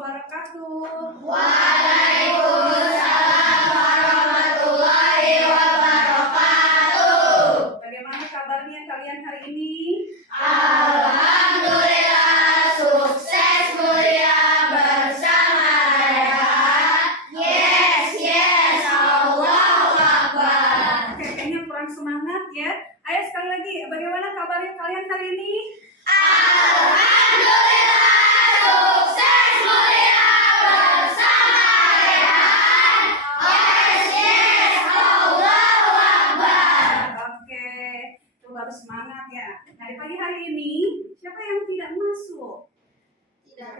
wabarakatuh. Waalaikumsalam warahmatullahi wabarakatuh. Bagaimana kabarnya kalian hari ini? Alhamdulillah, sukses mulia bersama rehat. Yes, yes, Allahu Akbar. Oke, kayaknya kurang semangat ya. Ayo sekali lagi, bagaimana kabarnya kalian hari ini? Alhamdulillah, sukses mulia bersama rehat. Yes, yes, Allahu Akbar. Oke, itu baru semangat ya. Dari pagi hari ini, siapa yang tidak masuk? Tidak.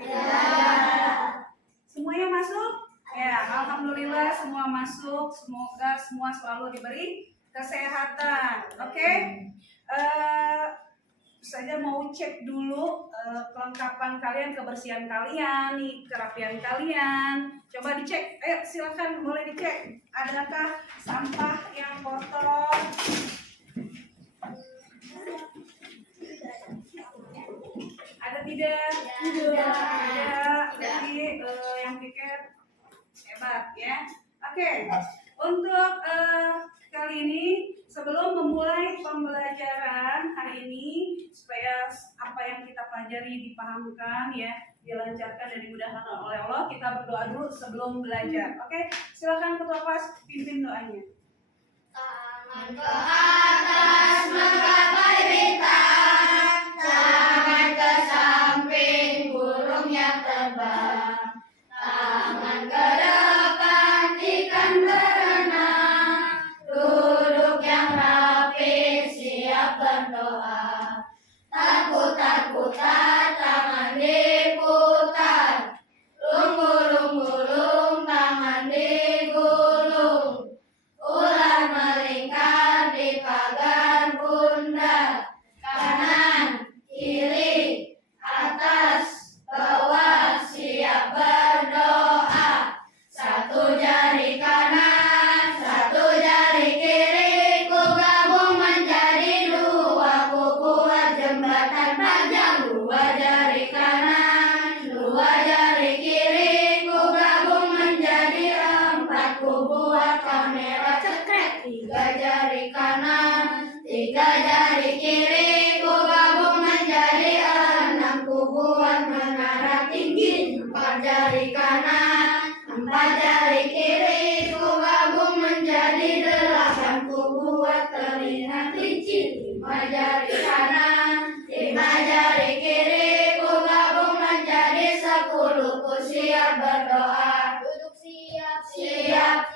Semuanya masuk? Ya, alhamdulillah semua masuk. Semoga semua selalu diberi kesehatan. Oke? Saya mau cek dulu kelengkapan kalian, kebersihan kalian, nih, kerapian kalian. Coba dicek. Ayo silakan boleh dicek. Adakah sampah yang kotor? Ada tidak? Tidak. Ada. Jadi yang pikir hebat ya. Oke. Untuk kali ini sebelum memulai pembelajaran hari ini supaya apa yang kita pelajari dipahamkan ya, dilancarkan dan dimudahkan oleh Allah, kita berdoa dulu sebelum belajar. Oke, silakan ketua kelas pimpin doanya. Tangan ke atas menggapai bintang, tangan ke samping burungnya terbang, tangan ke depan ikan berenang, duduk yang rapi siap berdoa, tak-putar tangan diputar, lung-gulung tangan digulung, ular melingkar di pagar bundar, kanan, kiri, atas, bawah, siap berdoa. Satu jari kanan, satu jari kiri, ku gabung menjadi dua, ku buat jembatan panjang. Dua jari kanan, dua jari kiri, ku gabung menjadi empat, ku buat kamera cekrek. Tiga jari kanan, tiga jari kiri, ku gabung menjadi enam, ku buat menara tinggi. Empat jari kanan, empat jari kiri, ku gabung menjadi delapan, ku buat telinga kelinci. Lima jari kanan, lima jari kiri, ku gabung menjadi 10, ku siap berdoa. Duduk siap, sikap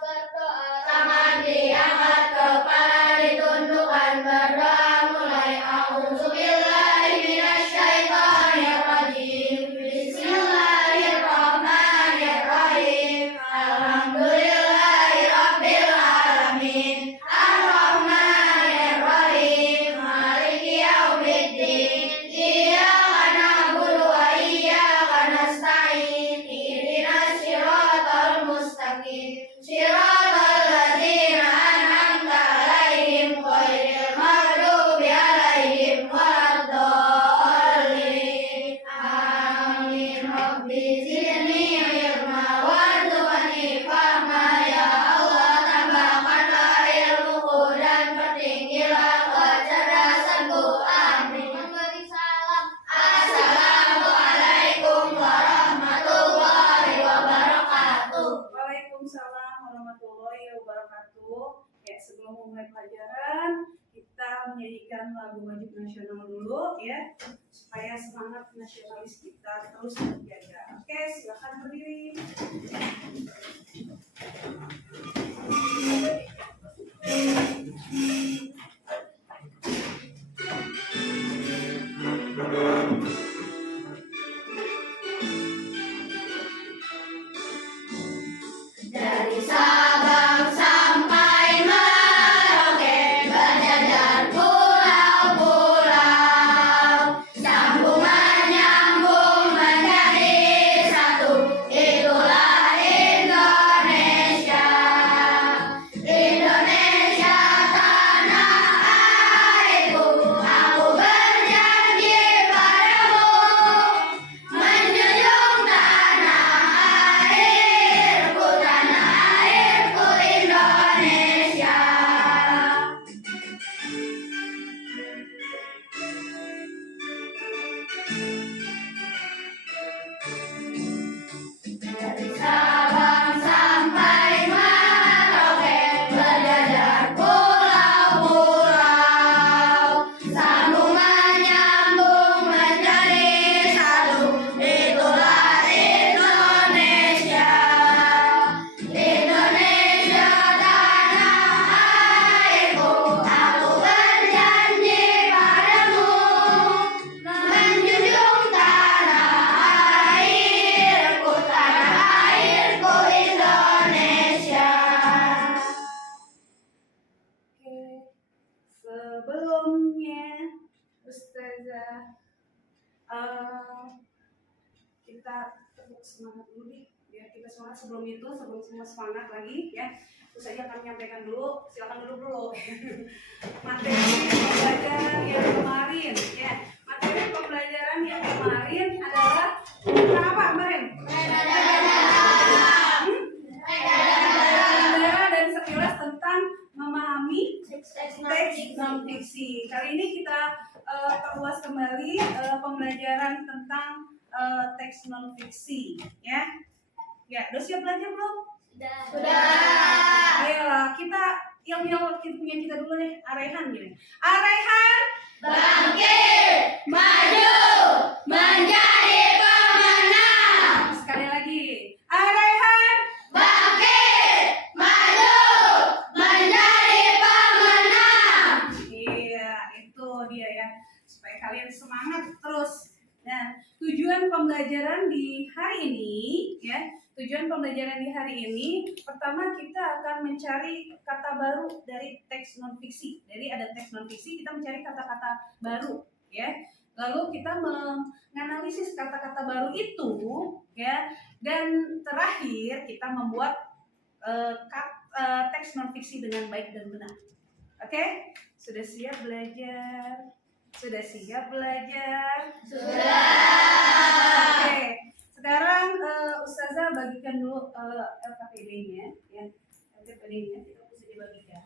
berdoa. Tangan diangkat, kepala ditundukkan, berdoa mulai. A'udzubillahi minasyaitonirrajim. Bismillahirrahmanirrahim. Alhamdulillahi rabbil alamin. Ar-Rahmanirrahim. Maliki yaumiddin. Iyyaka na'budu wa iyyaka nasta'in. Ihdinas siratal mustaqim. Siratal ladzina an'amta 'alaihim ghairil maghdubi 'alaihim waladdallin. Amin. Rabbi zidni ilma warzuqni fahma ya Allah. Tambahkanlah ilmuku dan pertinggilah kecerdasanku. Amin. Memberi salam. Assalamualaikum warahmatullahi wabarakatuh. Waalaikumsalam warahmatullahi wabarakatuh. Ya, sebelum memulai pelajaran, kita menyanyikan lagu wajib nasional dulu ya, supaya semangat nasionalis kita terus terjaga. Oke, silakan berdiri. Dari Sabang sampai Merauke, berjajar pulau-pulau, sambung menyambung menjadi satu, itulah Indonesia. kita tepuk semangat dulu nih. Ya, kita semangat sebelum semua semangat lagi ya. Terus saja kami menyampaikan dulu, silakan duduk dulu. Materi pembelajaran yang kemarin ya. Materi pembelajaran yang kemarin adalah tentang apa kemarin? Negara dan sekilas tentang memahami teks non fiksi. Kali ini kita perluas kembali pembelajaran tentang teks non fiksi ya. Ya, udah siap belajar belum? Sudah. Ayolah, kita yang punya kita dulu nih, Arehan gini. Arehan Bangkit, maju, menjadi pemenang. sekali lagi. Arehan Bangkit, maju, menjadi pemenang. Iya, itu dia ya. Supaya kalian semangat terus. Nah, tujuan pembelajaran di hari ini ya. Tujuan pembelajaran di hari ini pertama kita akan mencari kata baru dari teks non fiksi. Jadi ada teks non fiksi, kita mencari kata-kata baru ya. Lalu kita menganalisis kata-kata baru itu ya. Dan terakhir kita membuat teks non fiksi dengan baik dan benar. Oke? Sudah siap belajar? Sudah siap belajar? Sudah. Oke. Sekarang Ustazah bagikan dulu LKPD-nya ya. LKPD-nya kita bisa dibagikan.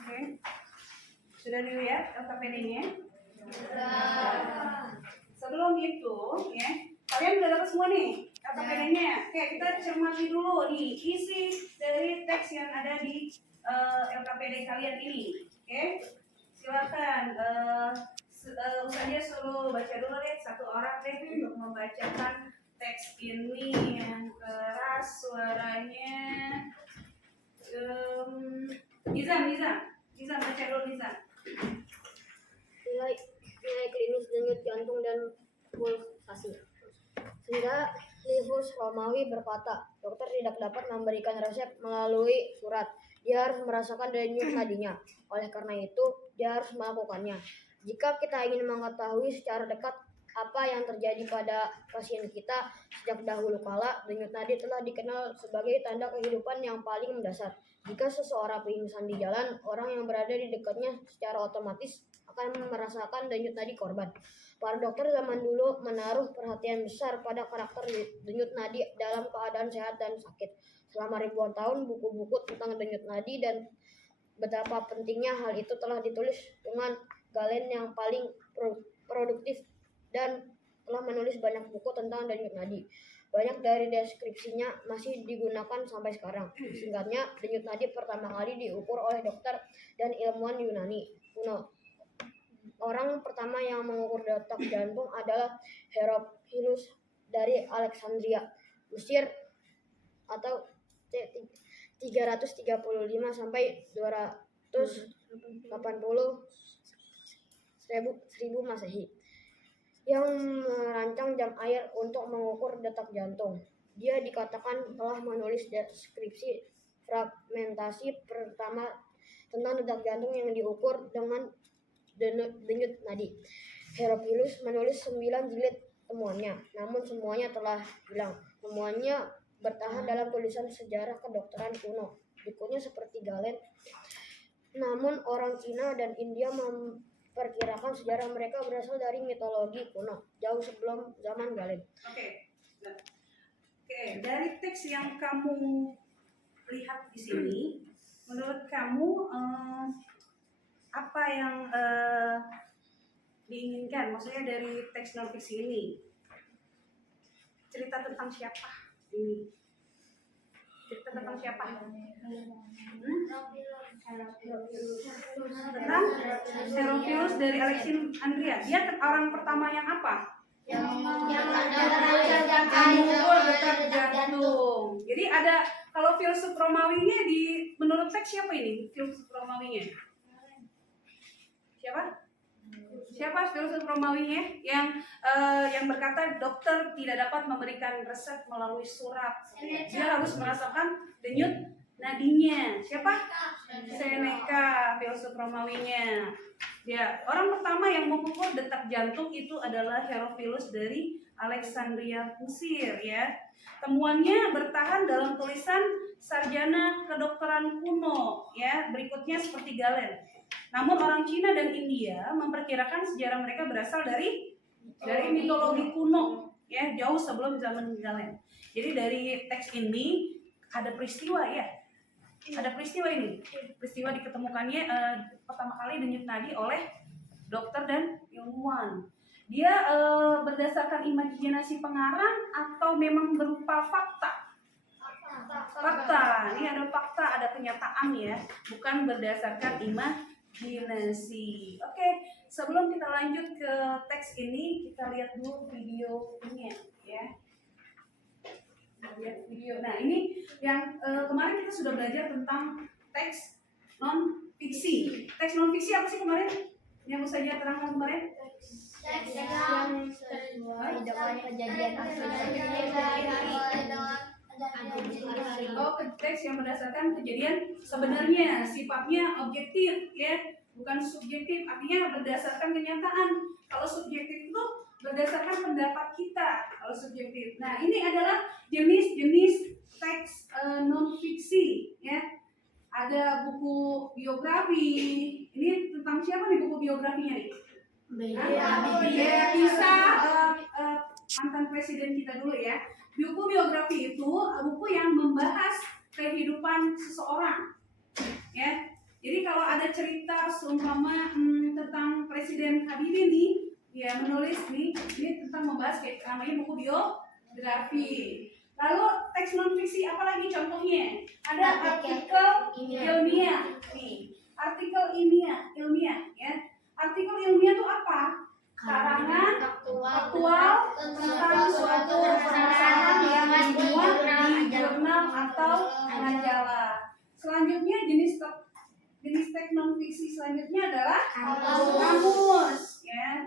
Oke. Sudah dilihat LKPD-nya? Sebelum itu, ya, kalian udah dapat semua nih LKPD-nya. Oke, kita cermati dulu nih isi dari teks yang ada di LKPD kalian ini. Oke, silakan. Ustazah suruh baca dulu deh, satu orang deh untuk membacakan teks ini yang keras suaranya. Nizam baca dulu Nizam. Nilai klinis denyut jantung dan pulsasi. Sehingga Livus Romawi berkata, dokter tidak dapat memberikan resep melalui surat. Dia harus merasakan denyut nadinya. Oleh karena itu, dia harus melakukannya. Jika kita ingin mengetahui secara dekat apa yang terjadi pada pasien kita sejak dahulu kala, denyut nadi telah dikenal sebagai tanda kehidupan yang paling mendasar. Jika seseorang pingsan di jalan, orang yang berada di dekatnya secara otomatis akan merasakan denyut nadi korban. Para dokter zaman dulu menaruh perhatian besar pada karakter denyut nadi dalam keadaan sehat dan sakit. Selama ribuan tahun, buku-buku tentang denyut nadi dan betapa pentingnya hal itu telah ditulis dengan Galen yang paling produktif dan telah menulis banyak buku tentang denyut nadi. Banyak dari deskripsinya masih digunakan sampai sekarang. Singkatnya, denyut nadi pertama kali diukur oleh dokter dan ilmuwan Yunani kuno. Orang pertama yang mengukur detak jantung adalah Herophilus dari Alexandria, Mesir atau 335 sampai 280 1000 Masehi, yang merancang jam air untuk mengukur detak jantung. Dia dikatakan telah menulis deskripsi fragmentasi pertama tentang detak jantung yang diukur dengan denyut nadi. Herophilus menulis 9 jilid temuannya, namun semuanya telah hilang. Semuanya bertahan dalam tulisan sejarah kedokteran kuno. Bukunya seperti Galen, namun orang Cina dan India memperkirakan sejarah mereka berasal dari mitologi kuno, jauh sebelum zaman Galen. Oke, dari teks yang kamu lihat di sini, menurut kamu apa yang diinginkan? Maksudnya dari teks non fiksi ini, cerita tentang siapa ini? Cerita tentang siapa? Tentang Herophilus dari Alexandria. Dia orang pertama yang apa? Yang Memukul detak jantung. Jadi ada, kalau filsuf Romawinya di menurut teks siapa ini? Filsuf Romawinya? Siapa filsuf Romawinya yang berkata dokter tidak dapat memberikan resep melalui surat. Dia harus merasakan denyut nadinya. Siapa? Seneca, filsuf Romawinya. Dia orang pertama yang mengukur detak jantung itu adalah Herophilus dari Alexandria, Mesir ya. Temuannya bertahan dalam tulisan sarjana kedokteran kuno ya. Berikutnya seperti Galen. Namun orang Cina dan India memperkirakan sejarah mereka berasal dari mitologi kuno ya, jauh sebelum zaman Galen. Jadi dari teks ini ada peristiwa ya. Ada peristiwa ini. Peristiwa diketemukannya pertama kali denyut nadi oleh dokter dan ilmuwan. Dia berdasarkan imajinasi pengarang atau memang berupa fakta? Fakta. Ini ada fakta, ada kenyataan ya, bukan berdasarkan imajinasi. Oke, sebelum kita lanjut ke teks ini, kita lihat dulu videonya ya. Lihat video. Nah, ini yang kemarin kita sudah belajar tentang teks non fiksi. Teks non fiksi apa sih kemarin? Yang saya terangkan kemarin? yang sesuai dengan kejadian asli. Oh, teks yang berdasarkan kejadian sebenarnya, sifatnya objektif ya, bukan subjektif. Artinya berdasarkan kenyataan. Kalau subjektif itu berdasarkan pendapat kita. Kalau subjektif. Nah, ini adalah jenis-jenis teks non fiksi ya. Ada buku biografi. Ini tentang siapa nih buku biografinya nih? Kisah mantan presiden kita dulu ya. Buku biografi itu buku yang membahas kehidupan seseorang ya. Jadi kalau ada cerita seumpama tentang Presiden Habibie nih, ya menulis nih, ini tentang membahas kayak namanya buku biografi. Lalu teks non fiksi apa lagi contohnya? Ada artikel ilmiah nih. Artikel ilmiah ya. Artikel ilmiah itu apa? Karangan faktual tentang suatu permasalahan yang dimuat di jurnal atau majalah. Selanjutnya jenis teks non fiksi selanjutnya adalah kamus ya.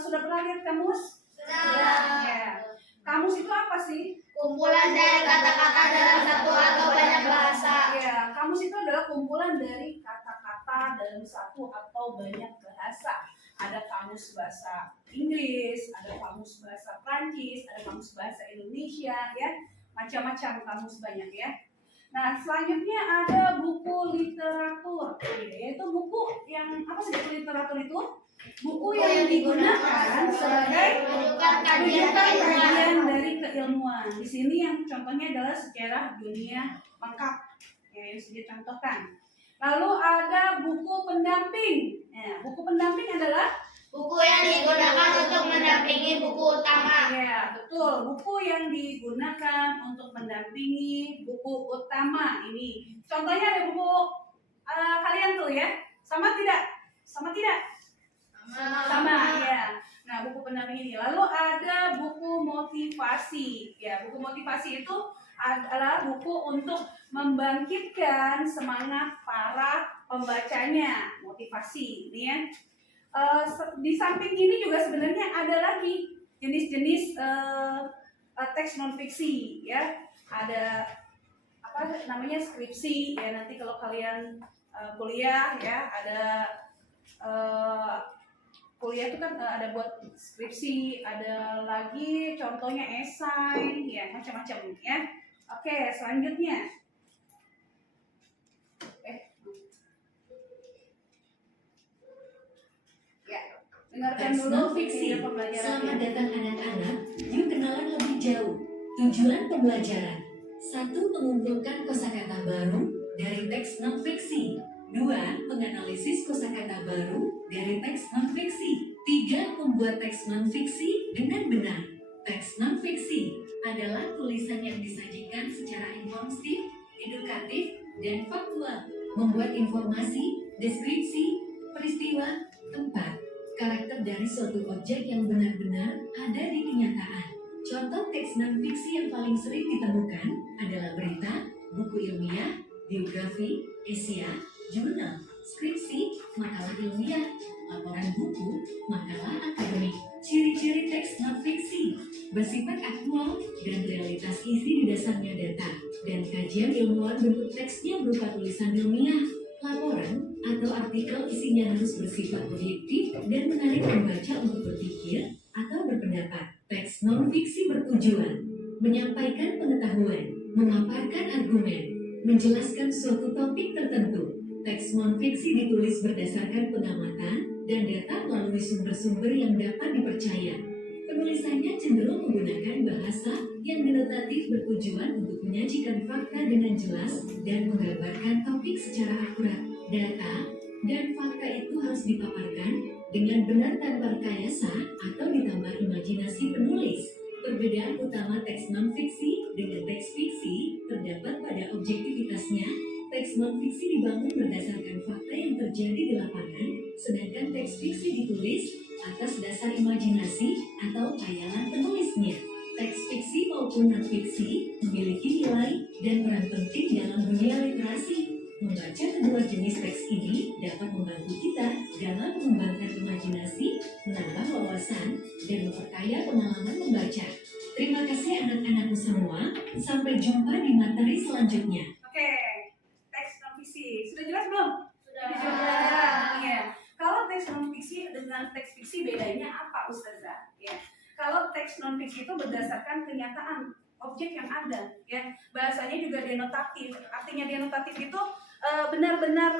Sudah pernah lihat kamus? Sudah. Ya. Kamus itu apa sih? Kumpulan dari kata-kata dalam satu atau banyak bahasa. Ya, kamus itu adalah kumpulan dari kata-kata dalam satu atau banyak bahasa. Ada kamus bahasa Inggris, ada kamus bahasa Prancis, ada kamus bahasa Indonesia ya. Macam-macam kamus banyak ya. Nah, selanjutnya ada buku literatur. Yaitu buku yang apa sih buku literatur itu? Buku yang digunakan sebagai rujukan kajian dari keilmuan. Di sini yang contohnya adalah sejarah dunia lengkap. Ya, yang sudah contohkan. Lalu ada buku pendamping. Nah, buku pendamping adalah Buku yang digunakan untuk mendampingi buku utama. ya, betul. Buku yang digunakan untuk mendampingi buku utama ini. Contohnya ada buku kalian tuh ya. Sama tidak? Sama tidak? Sama ya. Nah, buku pendamping ini. Lalu ada buku motivasi. Ya, buku motivasi itu adalah buku untuk membangkitkan semangat para pembacanya. Motivasi ini ya. Di samping ini juga sebenarnya ada lagi jenis-jenis teks non fiksi ya. Ada apa namanya skripsi ya, nanti kalau kalian kuliah ya, ada kuliah itu kan ada buat skripsi, ada lagi contohnya esai ya, macam-macam ya. Oke, selanjutnya dengarkan Teks dulu non-fiksi. video pembelajaran. Selamat datang anak-anak, yuk kenalan lebih jauh. Tujuan pembelajaran: 1. Mengumpulkan kosakata baru dari teks non-fiksi. 2. Menganalisis kosakata baru dari teks non-fiksi. 3. Membuat teks non-fiksi dengan benar. Teks non-fiksi adalah tulisan yang disajikan secara informatif, edukatif, dan faktual, membuat informasi, deskripsi, peristiwa, tempat, karakter dari suatu objek yang benar-benar ada di kenyataan. Contoh teks non-fiksi yang paling sering ditemukan adalah berita, buku ilmiah, biografi, esai, jurnal, skripsi, makalah ilmiah, laporan buku, makalah akademik. Ciri-ciri teks non-fiksi bersifat aktual dan realitas isi di dasarnya data, dan kajian ilmuwan bentuk teksnya berupa tulisan ilmiah. Laporan atau artikel isinya harus bersifat objektif dan menarik pembaca untuk berpikir atau berpendapat. Teks non-fiksi bertujuan menyampaikan pengetahuan, memaparkan argumen, menjelaskan suatu topik tertentu. Teks non-fiksi ditulis berdasarkan pengamatan dan data melalui sumber-sumber yang dapat dipercaya. Penulisannya cenderung menggunakan bahasa yang denotatif bertujuan untuk menyajikan fakta dengan jelas dan menggambarkan topik secara akurat. Data dan fakta itu harus dipaparkan dengan benar tanpa rekayasa atau ditambah imajinasi penulis. Perbedaan utama teks non-fiksi dengan teks fiksi terdapat pada objektivitasnya. Teks non-fiksi dibangun berdasarkan fakta yang terjadi di lapangan, sedangkan teks fiksi ditulis atas dasar imajinasi atau khayalan penulisnya. Teks fiksi maupun non-fiksi memiliki nilai dan peran penting dalam dunia literasi. Membaca kedua jenis teks ini dapat membantu kita dalam mengembangkan imajinasi, menambah wawasan, dan memperkaya pengalaman membaca. Terima kasih anak-anakku semua. Sampai jumpa di materi selanjutnya. Oke, teks non-fiksi. Sudah jelas belum? Sudah. Iya. Kalau teks non-fiksi dengan teks fiksi bedanya apa, Ustazah? Ya. Kalau teks non-fiksi itu berdasarkan kenyataan objek yang ada, ya. Bahasanya juga denotatif. Artinya denotatif itu benar-benar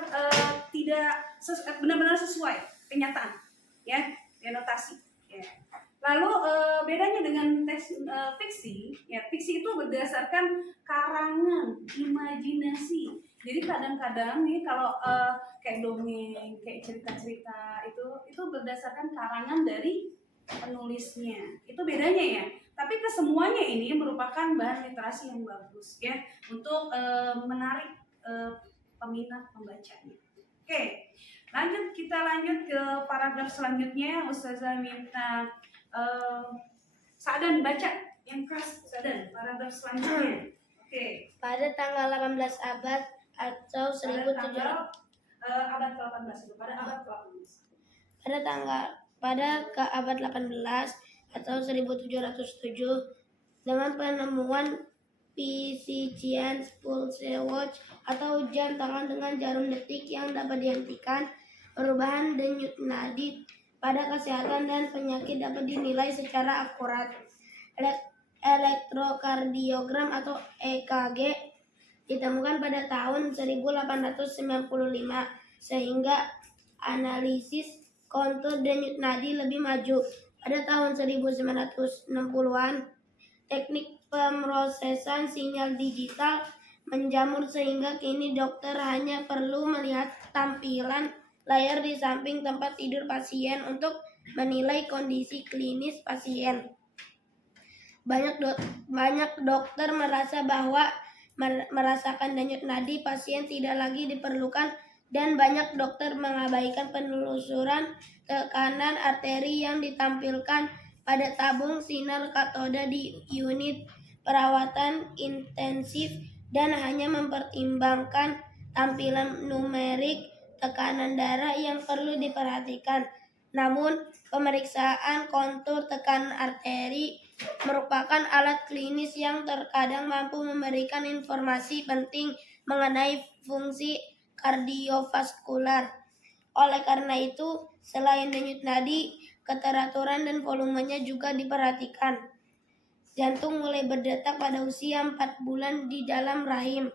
benar-benar sesuai kenyataan, ya. Denotasi, ya. Lalu bedanya dengan teks fiksi, ya, fiksi itu berdasarkan karangan, imajinasi. Jadi kadang-kadang nih kalau kayak dongeng, kayak cerita-cerita itu berdasarkan karangan dari penulisnya. Itu bedanya ya. Tapi kesemuanya ini merupakan bahan literasi yang bagus ya untuk menarik peminat pembacanya. Oke, kita lanjut ke paragraf selanjutnya. Ustazah minta Sa'dan baca yang keras. Sa'dan, paragraf selanjutnya. Oke. Pada tanggal 18 abad atau 1700 abad ke-18 itu, pada abad ke-18. pada ke abad 18 atau 1707 dengan penemuan Physician Pulse Watch atau jam tangan dengan jarum detik yang dapat dihentikan, perubahan denyut nadi pada kesehatan dan penyakit dapat dinilai secara akurat. Elektrokardiogram atau EKG ditemukan pada tahun 1895 sehingga analisis kontur denyut nadi lebih maju. Pada tahun 1960-an, teknik pemrosesan sinyal digital menjamur sehingga kini dokter hanya perlu melihat tampilan layar di samping tempat tidur pasien untuk menilai kondisi klinis pasien. Banyak dokter merasa bahwa merasakan denyut nadi pasien tidak lagi diperlukan dan banyak dokter mengabaikan penelusuran tekanan arteri yang ditampilkan pada tabung sinar katoda di unit perawatan intensif dan hanya mempertimbangkan tampilan numerik tekanan darah yang perlu diperhatikan. Namun, pemeriksaan kontur tekanan arteri merupakan alat klinis yang terkadang mampu memberikan informasi penting mengenai fungsi kardiovaskular. Oleh karena itu, selain denyut nadi, keteraturan dan volumenya juga diperhatikan. Jantung mulai berdetak pada usia 4 bulan di dalam rahim.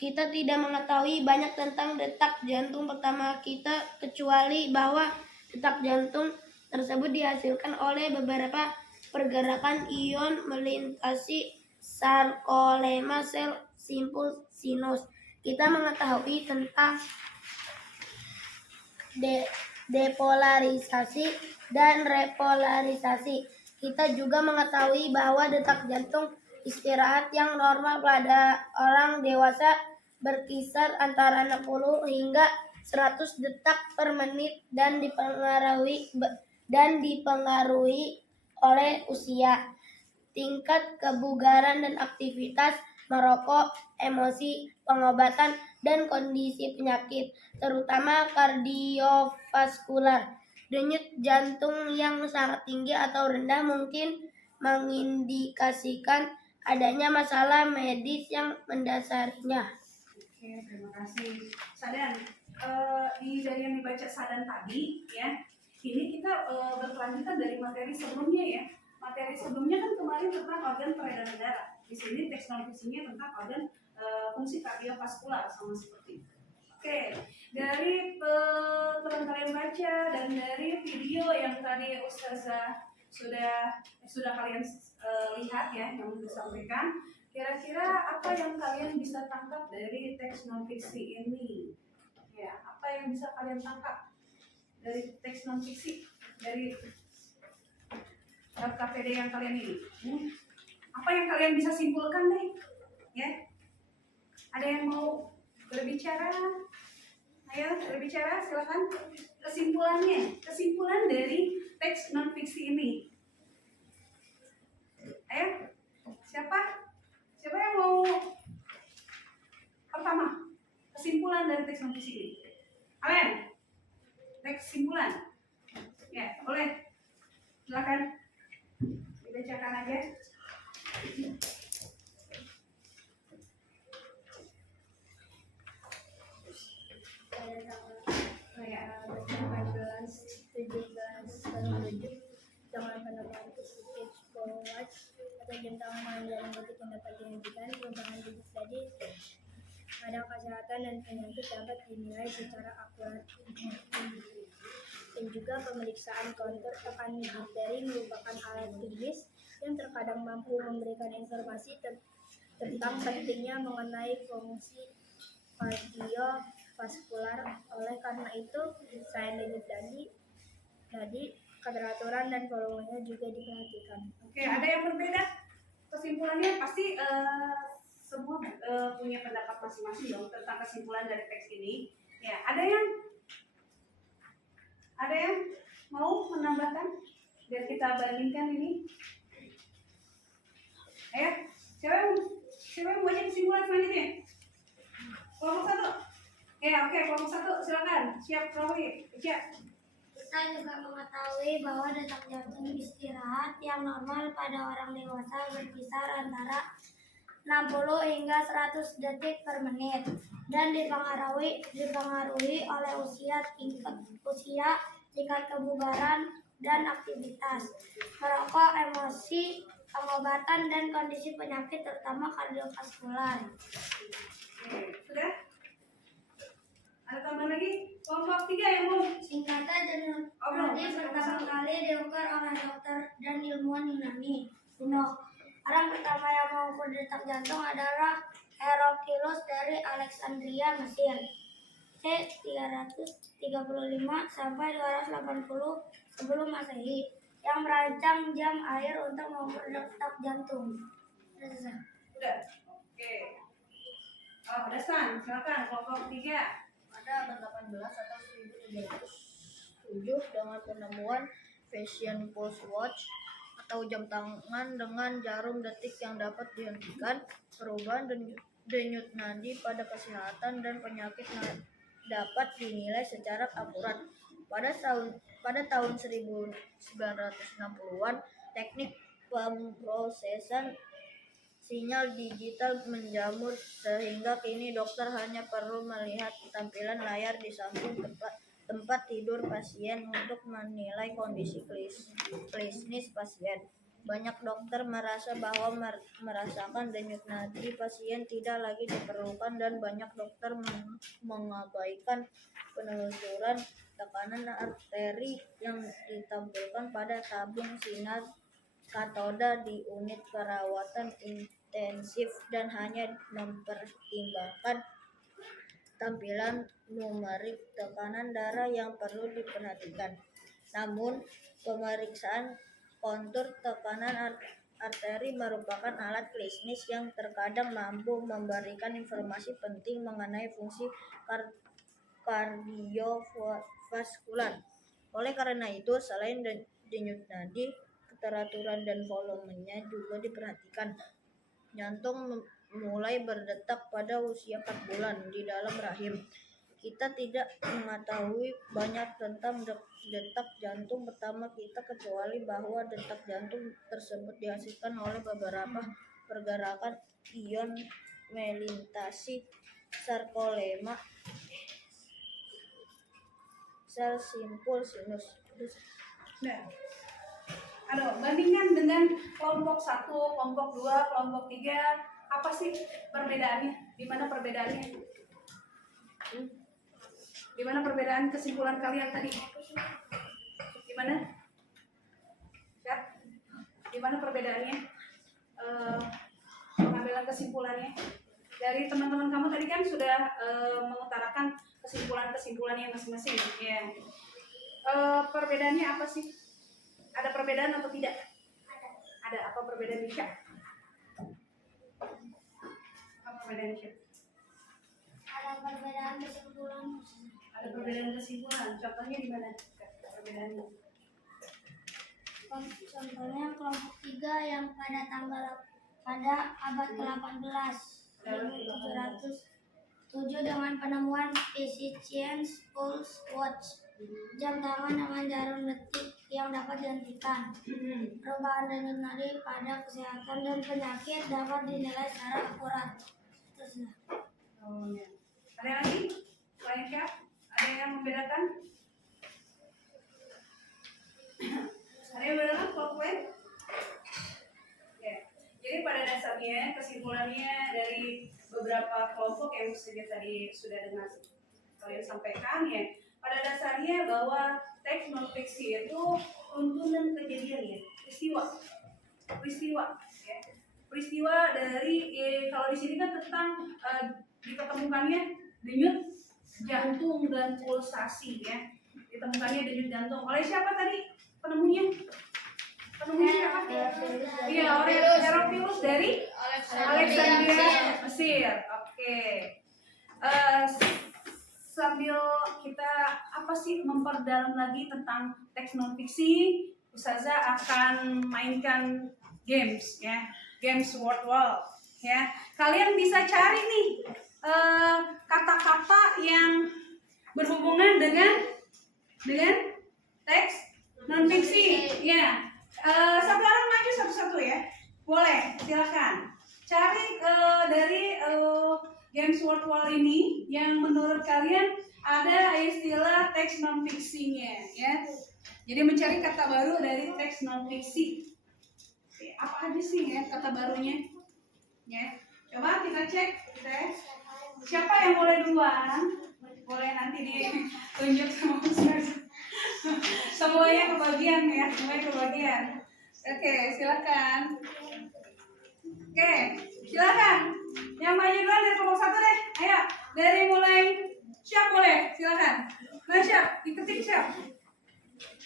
Kita tidak mengetahui banyak tentang detak jantung pertama kita, kecuali bahwa detak jantung tersebut dihasilkan oleh beberapa pergerakan ion melintasi sarkolema sel simpul sinus. Kita mengetahui tentang depolarisasi dan repolarisasi. Kita juga mengetahui bahwa detak jantung istirahat yang normal pada orang dewasa berkisar antara 60 hingga 100 detak per menit dan dipengaruhi oleh usia, tingkat kebugaran dan aktivitas, merokok, emosi, pengobatan, dan kondisi penyakit, terutama kardiovaskular. Denyut jantung yang sangat tinggi atau rendah mungkin mengindikasikan adanya masalah medis yang mendasarinya. Oke, terima kasih. Sadan, dari yang dibaca Sadan tadi, ya, ini kita berkelanjutan dari materi sebelumnya ya. Materi sebelumnya kan kemarin tentang organ peredaran darah. Di sini teks non fiksinya tentang organ fungsi kardiovaskular sama seperti itu. Oke, dari teman kalian baca dan dari video yang tadi Ustazah sudah kalian lihat ya yang disampaikan, kira-kira apa yang kalian bisa tangkap dari teks non fiksi ini? Ya, apa yang bisa kalian tangkap dari teks non fiksi dari KPD yang kalian ini? Apa yang kalian bisa simpulkan deh? Ya, ada yang mau berbicara? Ayo berbicara, silakan. Kesimpulan dari teks non fiksi ini. Ayo, siapa yang mau pertama? Kesimpulan dari teks non fiksi ini. Kalian, teks kesimpulan. Ya, boleh. Silakan dibacakan aja. Kayak baca 17 jangan pada watch atau jam tangan malam dalam bentuk yang dapat dihentikan perubahan bibit tadi pada kesehatan dan penyakit dapat dinilai secara akurat. Dan juga pemeriksaan kontur tekanan arteri merupakan alat klinis yang terkadang mampu memberikan informasi tentang pentingnya mengenai fungsi kardiovaskular. Oleh karena itu, selain denyut nadi, keteraturan dan volumenya juga diperhatikan. Oke, ada yang berbeda? Kesimpulannya pasti semua punya pendapat masing-masing dong tentang kesimpulan dari teks ini. Ya, ada yang mau menambahkan biar kita bandingkan ini? Ayo, siapa yang mau baca kesimpulan selanjutnya? Kelompok 1. Oke, kelompok 1 silakan. Siap, Rohli. Siap. Kita juga mengetahui bahwa detak jantung istirahat yang normal pada orang dewasa berkisar antara 60 hingga 100 detik per menit dan dipengaruhi oleh usia, tingkat kebugaran dan aktivitas, merokok, emosi, pengobatan dan kondisi penyakit terutama kardiovaskular. Oke, sudah? Ada tambahan lagi? Kelompok 3 yang mau? Singkatan denyut belum. nadi pertama kali diukur oleh dokter dan ilmuwan Yunani kuno. Orang pertama yang mengukur detak jantung adalah Herophilus dari Alexandria, Mesir. C335 sampai 280 sebelum Masehi, yang merancang jam air untuk mengukur detak jantung. Sudah. Oke. Oh, Dasan, silakan kelompok 3. Pada abad 18 atau 1707 dengan penemuan Fashion Pulse Watch atau jam tangan dengan jarum detik yang dapat dihentikan, perubahan denyut nadi pada kesehatan dan penyakit dapat dinilai secara akurat. Pada tahun 1960-an, teknik pemrosesan sinyal digital menjamur sehingga kini dokter hanya perlu melihat tampilan layar di samping tempat tidur pasien untuk menilai kondisi klinis pasien. Banyak dokter merasa bahwa merasakan denyut nadi pasien tidak lagi diperlukan dan banyak dokter mengabaikan penelusuran tekanan arteri yang ditampilkan pada tabung sinar katoda di unit perawatan intensif dan hanya mempertimbangkan tampilan numerik tekanan darah yang perlu diperhatikan. Namun, pemeriksaan Kontur tekanan arteri merupakan alat klinis yang terkadang mampu memberikan informasi penting mengenai fungsi kardiovaskular. Oleh karena itu, selain denyut nadi, keteraturan dan volumenya juga diperhatikan. Jantung mulai berdetak pada usia 4 bulan di dalam rahim. Kita tidak mengetahui banyak tentang detak jantung pertama kita, kecuali bahwa detak jantung tersebut dihasilkan oleh beberapa pergerakan ion melintasi sarkolema sel simpul sinus. Nah, bandingkan dengan kelompok 1, kelompok 2, kelompok 3, apa sih perbedaannya? Di mana perbedaannya? Di mana perbedaan kesimpulan kalian tadi? Di mana? Ya? Di mana perbedaannya? Pengambilan kesimpulannya. Dari teman-teman kamu tadi kan sudah mengutarakan kesimpulan-kesimpulannya masing-masing. Ya. Perbedaannya apa sih? Ada perbedaan atau tidak? Ada. Apa perbedaan Nisha? Apa perbedaan Nisha? Ada perbedaan kesimpulan. Ada perbedaan kesimpulan. Contohnya di mana perbedaannya? Contohnya kelompok 3 yang pada abad ke-18 1707 dengan penemuan Physician's Pulse Watch, jam tangan dengan jarum detik yang dapat dihentikan. Perubahan denyut nadi pada kesehatan dan penyakit dapat dinilai secara akurat. Teruslah. Oh, ya. Ada lagi? Selain siap? Ada yang membedakan? Ada yang membedakan kelompok lain? Ya. Jadi pada dasarnya kesimpulannya dari beberapa kelompok yang saja tadi sudah dengar kalian sampaikan ya. Pada dasarnya bahwa teks non fiksi itu runtutan kejadian ya, peristiwa dari kalau di sini kan tentang diketemukannya denyut jantung dan pulsasi ya, ditemukannya denyut jantung oleh siapa tadi penemunya siapa? Iya, oleh Herophilus dari Alexandria, Mesir. Oke. Sambil kita memperdalam lagi tentang teks non fiksi, Ustazah akan mainkan games ya, games word wall ya. Kalian bisa cari nih kata-kata yang berhubungan dengan teks non fiksi ya. Satu orang maju satu-satu ya, boleh, silakan cari dari games word wall ini yang menurut kalian ada istilah teks non fiksinya ya. Jadi mencari kata baru dari teks non fiksi. Oke, apa aja sih ya kata barunya? Ya, coba kita cek tes. Siapa yang mulai duluan? Boleh nanti ditunjuk sama Ustaz. Semuanya kebagian ya, semuanya kebagian. Oke, silakan. Oke, silakan. Yang maju duluan dari kelompok 1 deh. Ayo, dari mulai siap boleh, silakan. Nah, siap, diketik siap.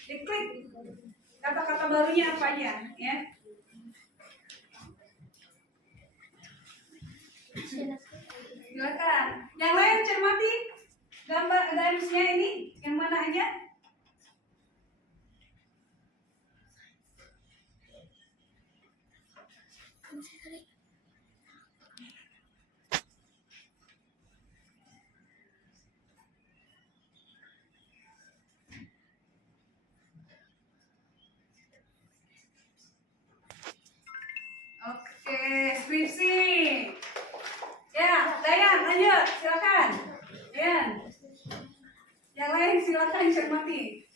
Diklik kata-kata barunya apa aja ya. Silakan. Yang lain cermati gambar gamesnya ini yang mana aja? Oke, skripsi. Ya, Dayan, lanjut, silakan. Dayan. Yang lain silakan cermati.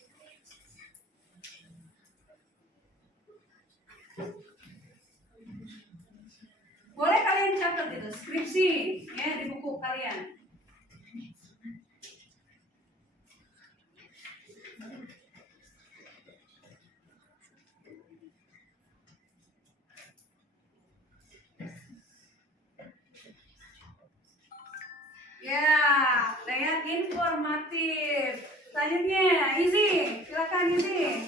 Boleh kalian catat itu skripsi ya di buku kalian. Ya, Dayan informatif. Selanjutnya, Izzy, silakan Izzy.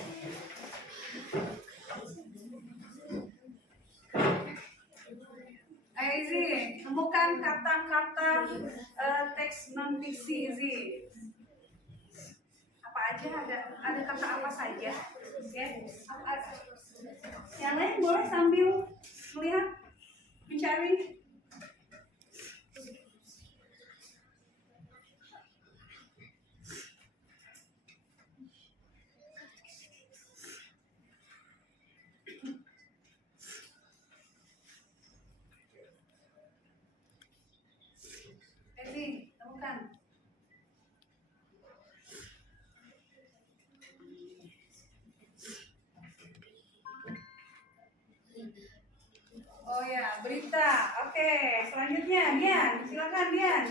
kata-kata teks non fiksi sih. Apa aja ada kata apa saja? Ya. Yang lain boleh sambil melihat, mencari. Temukan. Oh ya, berita. Oke, selanjutnya Dian, silakan Dian.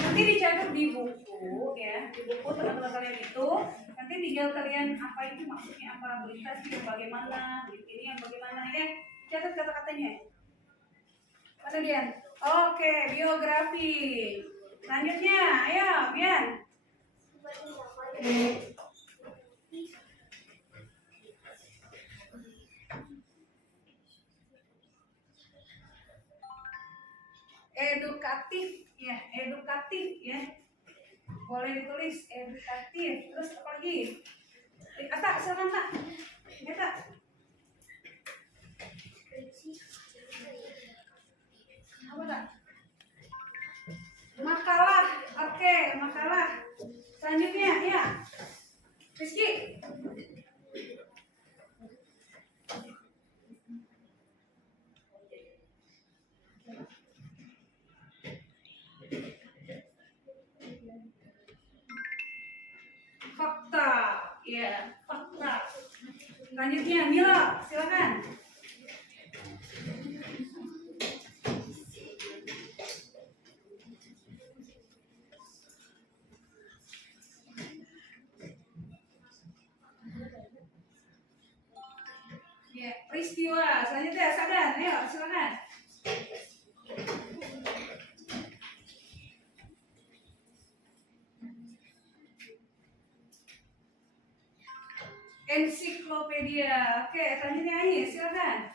Nanti dicatat di buku ya, di buku teman-teman kalian itu. Nanti tinggal kalian apa itu maksudnya, apa berita sih yang bagaimana, ini yang bagaimana ya. Catat kata-katanya. Mana Dian? Oke, biografi. Selanjutnya, ayo Dian. Edukatif ya, boleh ditulis edukatif. Terus apa lagi? Ata, silakan Tak. Eta. Apa Tak? Makalah. Oke, makalah. Selanjutnya ya, Rizky. Fakta, ya, fakta. Selanjutnya Mila, silakan. Ya, peristiwa. Selanjutnya Sadan, ayo silakan. Ensiklopedia. Oke, selanjutnya ini silakan.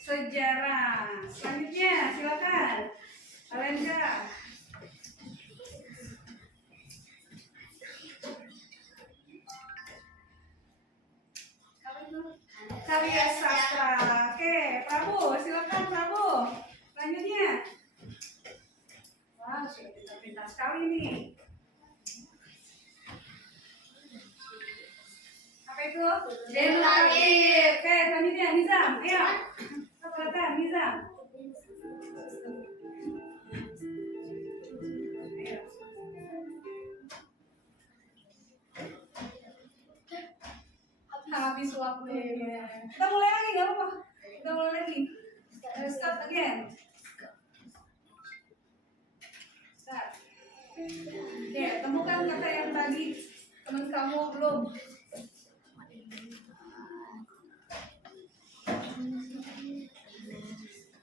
Sejarah. Selanjutnya silakan. Alenza. Karya sastra. Oke, Prabu, silakan Prabu. Selanjutnya. Wah, sudah pintar-pintar sekali nih. Apa itu? Demokratif. Oke, selanjutnya Nizam. Ayo. Silakan Nizam. Ayo. Habis waktunya. Kita mulai lagi, nggak apa-apa. Kita mulai lagi. Start again. Start. Oke, temukan kata yang tadi teman kamu belum.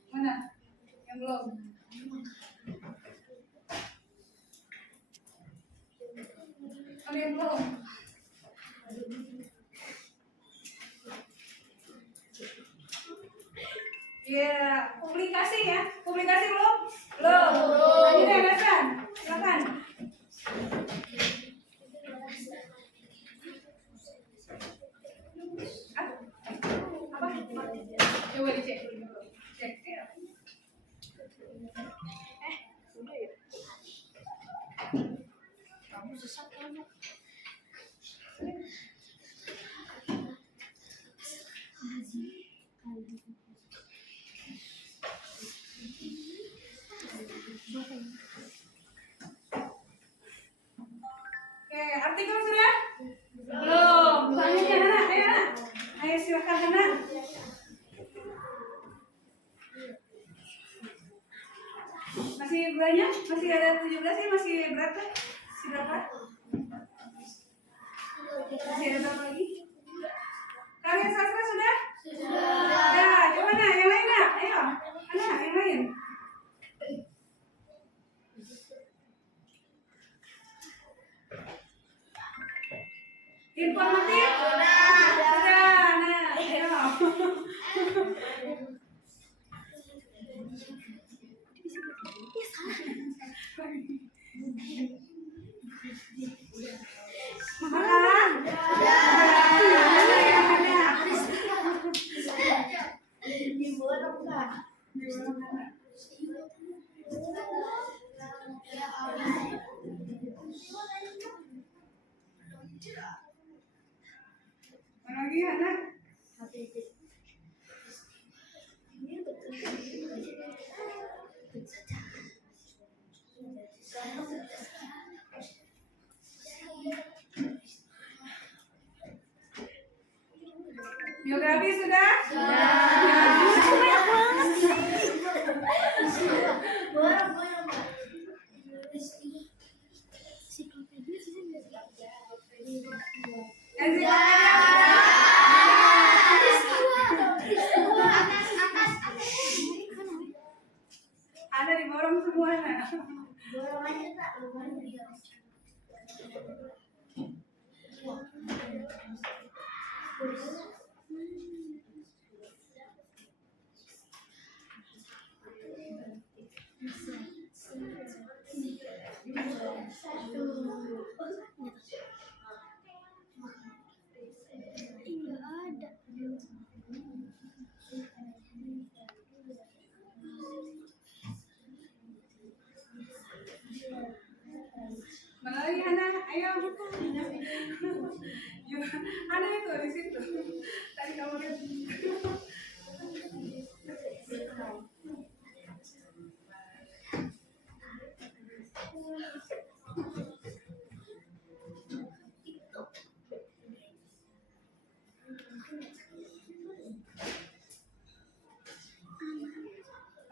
Mana? Yang belum? Ada yang belum? Ya, publikasi ya. Publikasi belum? Belum. Lanjutnya Nathan. Silakan. Apa? Coba dicek dulu. Cek ya. Udah ya. Kamu sesat kamu. Oke, artikel sudah? Belum. Selanjutnya Hana, ayo Hana. Ayo silakan Hana. Masih banyak? Masih ada 17 sih? Masih berapa? Masih berapa? Masih ada berapa lagi? Karya sastra sudah? Ya, coba nah, yang lain nah. Ayo, mana yang lain? Informatif? Sudah. Nah, ayo. Makalah? Mana lagi Hana? Biografi sudah? Ada di borong semua. Mana lagi Hana? Ayo. Ada itu di situ. Tadi kamu lihat.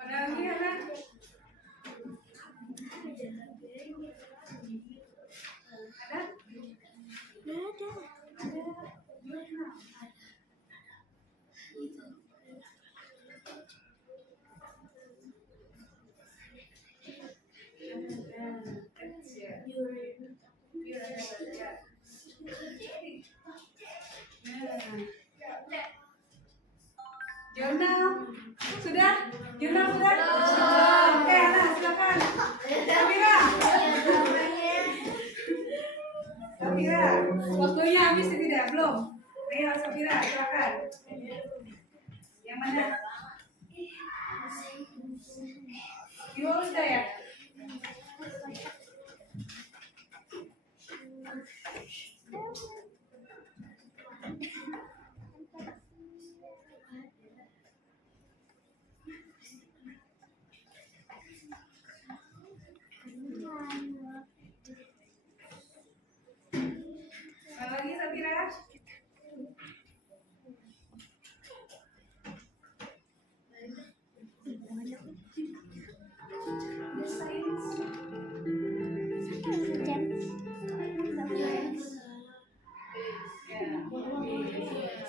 Mana lagi Hana? Jurnal sudah? Jurnal sudah? Oke, Hana silakan. Safira. Safira, waktunya habis tidak? Belum? Ayo Safira, silakan. Yang mana? Iwo sudah ya? Mana lagi Safira?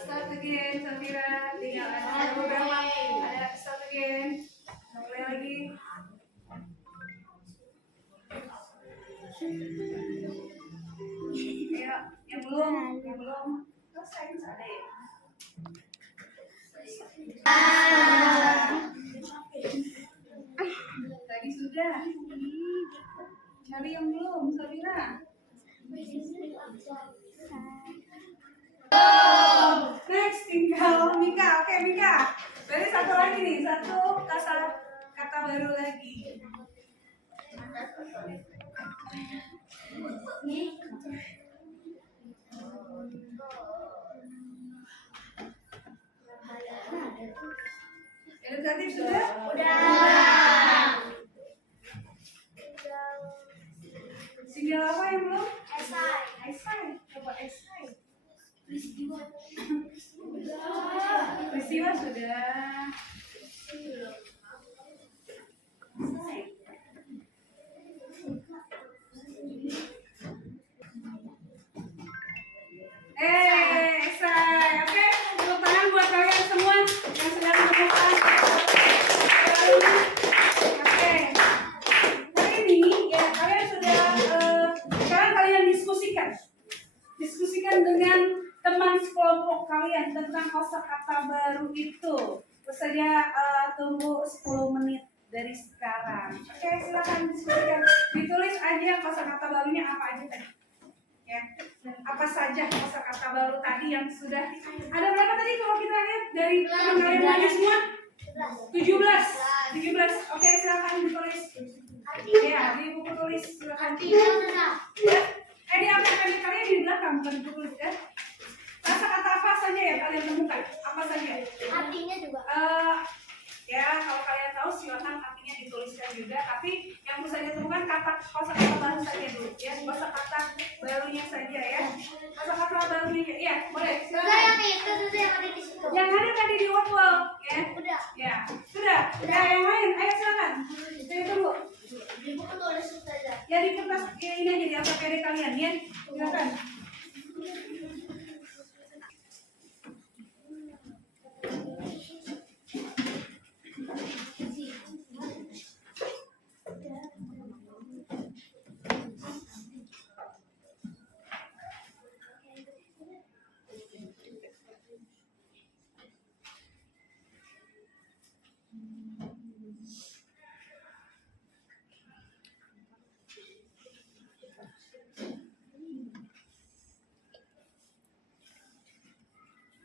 Start again Safira. Tinggal ada beberapa. Ada start again. Mulai lagi. Ayo, yang belum selesai ada ya. Tadi sudah. Cari yang belum, Safira. Next tinggal Mika. Oke Mika. Berarti satu lagi nih, satu kata baru lagi. Edukatif sudah? Single apa yang belum? Esai. Coba esai. Peristiwa sudah. Esai. kosakata baru itu. Terus saja tunggu 10 menit dari sekarang. Oke, silakan diskusikan. Ditulis aja kosakata barunya apa aja tadi. Ya, apa saja kosakata baru tadi yang sudah ada berapa tadi kalau kita lihat dari kalian lagi semua? 17. Oke, silakan ditulis. Ya, di buku tulis silakan. Diangkat kaki kalian di belakang bukan di buku tulis ya. Kata-kata apa saja ya kalian temukan? Apa saja? Artinya juga. Ya, kalau kalian tahu silakan artinya dituliskan juga. Tapi yang bisa ditemukan kosakata baru saja dulu ya. Kosakata barunya saja ya. Kosakata barunya ya, boleh. Sudah Silakan. yang itu sudah yang ada di situ. Yang ada tadi di wall ya. Udah. Ya, sudah. Ya, yang lain, ayo silakan. Saya tunggu. Di buku tulis saja. Ya di kertas ya, ini aja di APD kalian ya. Silakan.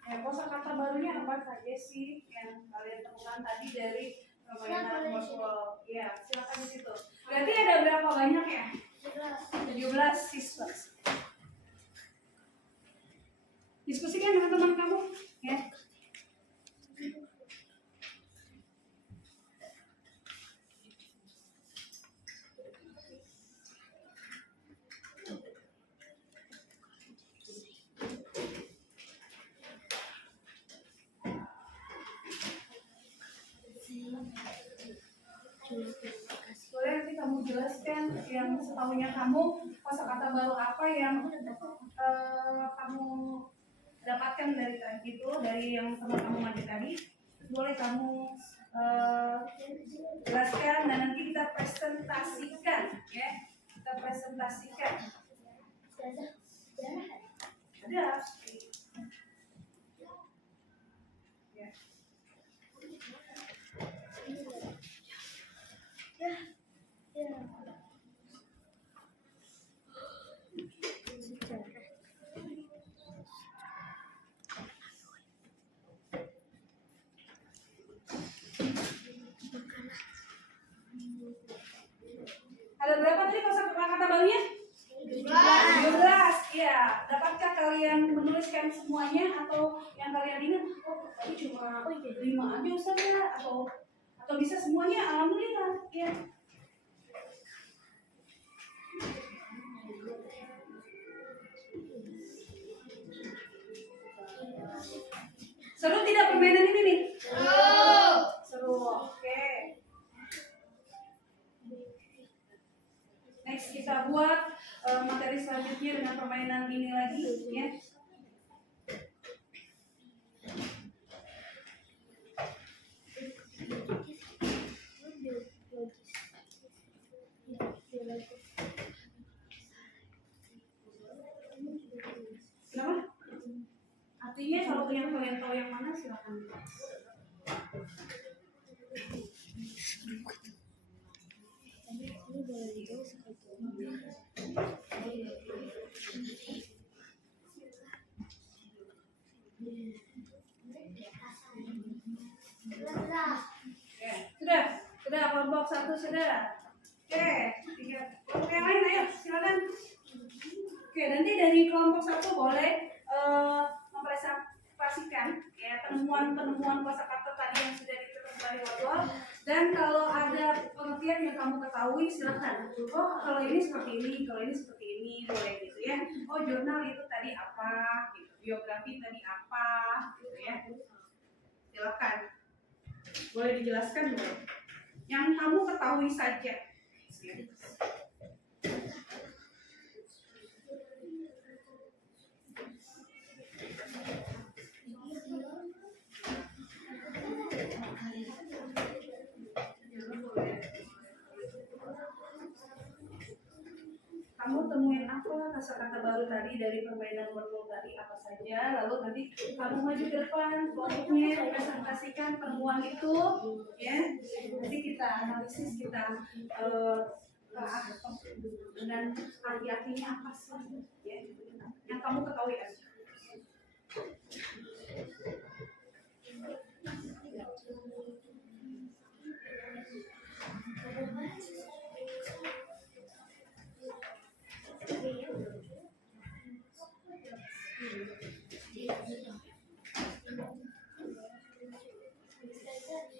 Ya, kosakata barunya apa saja sih yang kalian temukan tadi dari permainan virtual? Ya, silakan di situ. Berarti ada berapa banyak ya? 17 siswa. Diskusikan dengan teman kamu, ya. Boleh nanti kamu jelaskan yang setahunya kamu kosakata baru apa yang kamu dapatkan dari tadi itu dari yang teman kamu maju tadi. Boleh kamu jelaskan dan nanti kita presentasikan ya. Kita presentasikan. Ada. Ya. Ada berapa tadi kosakata barunya? 17. Ya, dapatkah kalian menuliskan semuanya atau yang kalian ingat? Oh, tadi cuma 5 aja Ustaz ya atau bisa semuanya? Alhamdulillah. Ya. Seru tidak permainan ini nih? Seru. Oke. Next kita buat materi selanjutnya dengan permainan ini lagi ya. Kenapa? Artinya kalau yang kalian tahu yang mana silakan. Sudah kelompok 1 sudah. Oke, 3. Kelompok yang lain ayo silakan. Oke, nanti dari kelompok 1 boleh mempresentasikan ya penemuan kosakata tadi yang sudah ditemukan di wall. Dan kalau ada pengertian yang kamu ketahui silakan. Oh, kalau ini seperti ini, kalau ini seperti ini, boleh gitu ya. Oh, jurnal itu tadi apa gitu. Biografi tadi apa gitu ya. Silakan. Boleh dijelaskan boleh. Yang kamu ketahui saja. Kamu temuin apa kosakata baru tadi dari permainan virtual tadi? tadi apa saja, lalu nanti kamu maju ke depan kelompoknya presentasikan penemuan itu, ya. Nanti kita analisis, kita dengan arti-artinya apa sih, ya, yang kamu ketahui aja.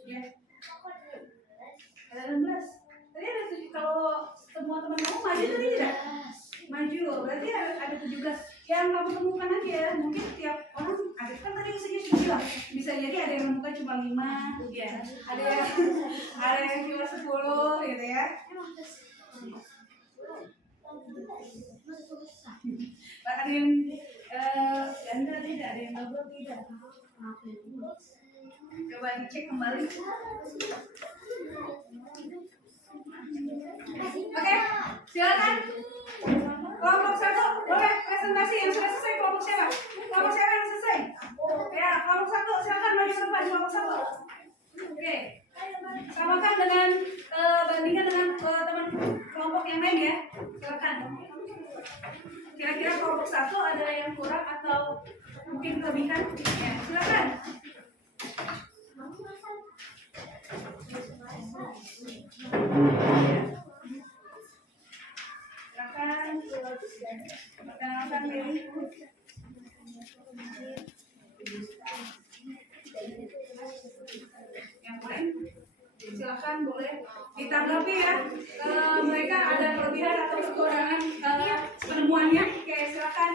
Ya. Ada 16. Tadi ada 7. Kalau semua teman kamu maju tadi tidak? Maju. Berarti ada 17. Yang kamu temukan aja ya. Mungkin tiap orang ada kan tadi usianya sudah bilang. Bisa jadi ada yang menemukan cuma 5, ya. Ada yang cuma 10 gitu ya. Ada yang ganda tidak, ada yang double tidak. Coba dicek kembali. Oke, silakan. Kelompok 1 boleh presentasi yang sudah selesai. Kelompok siapa? Kelompok siapa yang selesai? Ya, kelompok 1 silakan maju ke depan. Kelompok 1. Oke. Samakan dengan bandingkan dengan teman kelompok yang lain ya. Silakan. Kira-kira kelompok 1 ada yang kurang atau mungkin kelebihan? Ya, silakan. Silakan diri. Yang lain silakan boleh ditanggapi ya. Mereka ada kelebihan atau kekurangan penemuannya. Oke, silakan.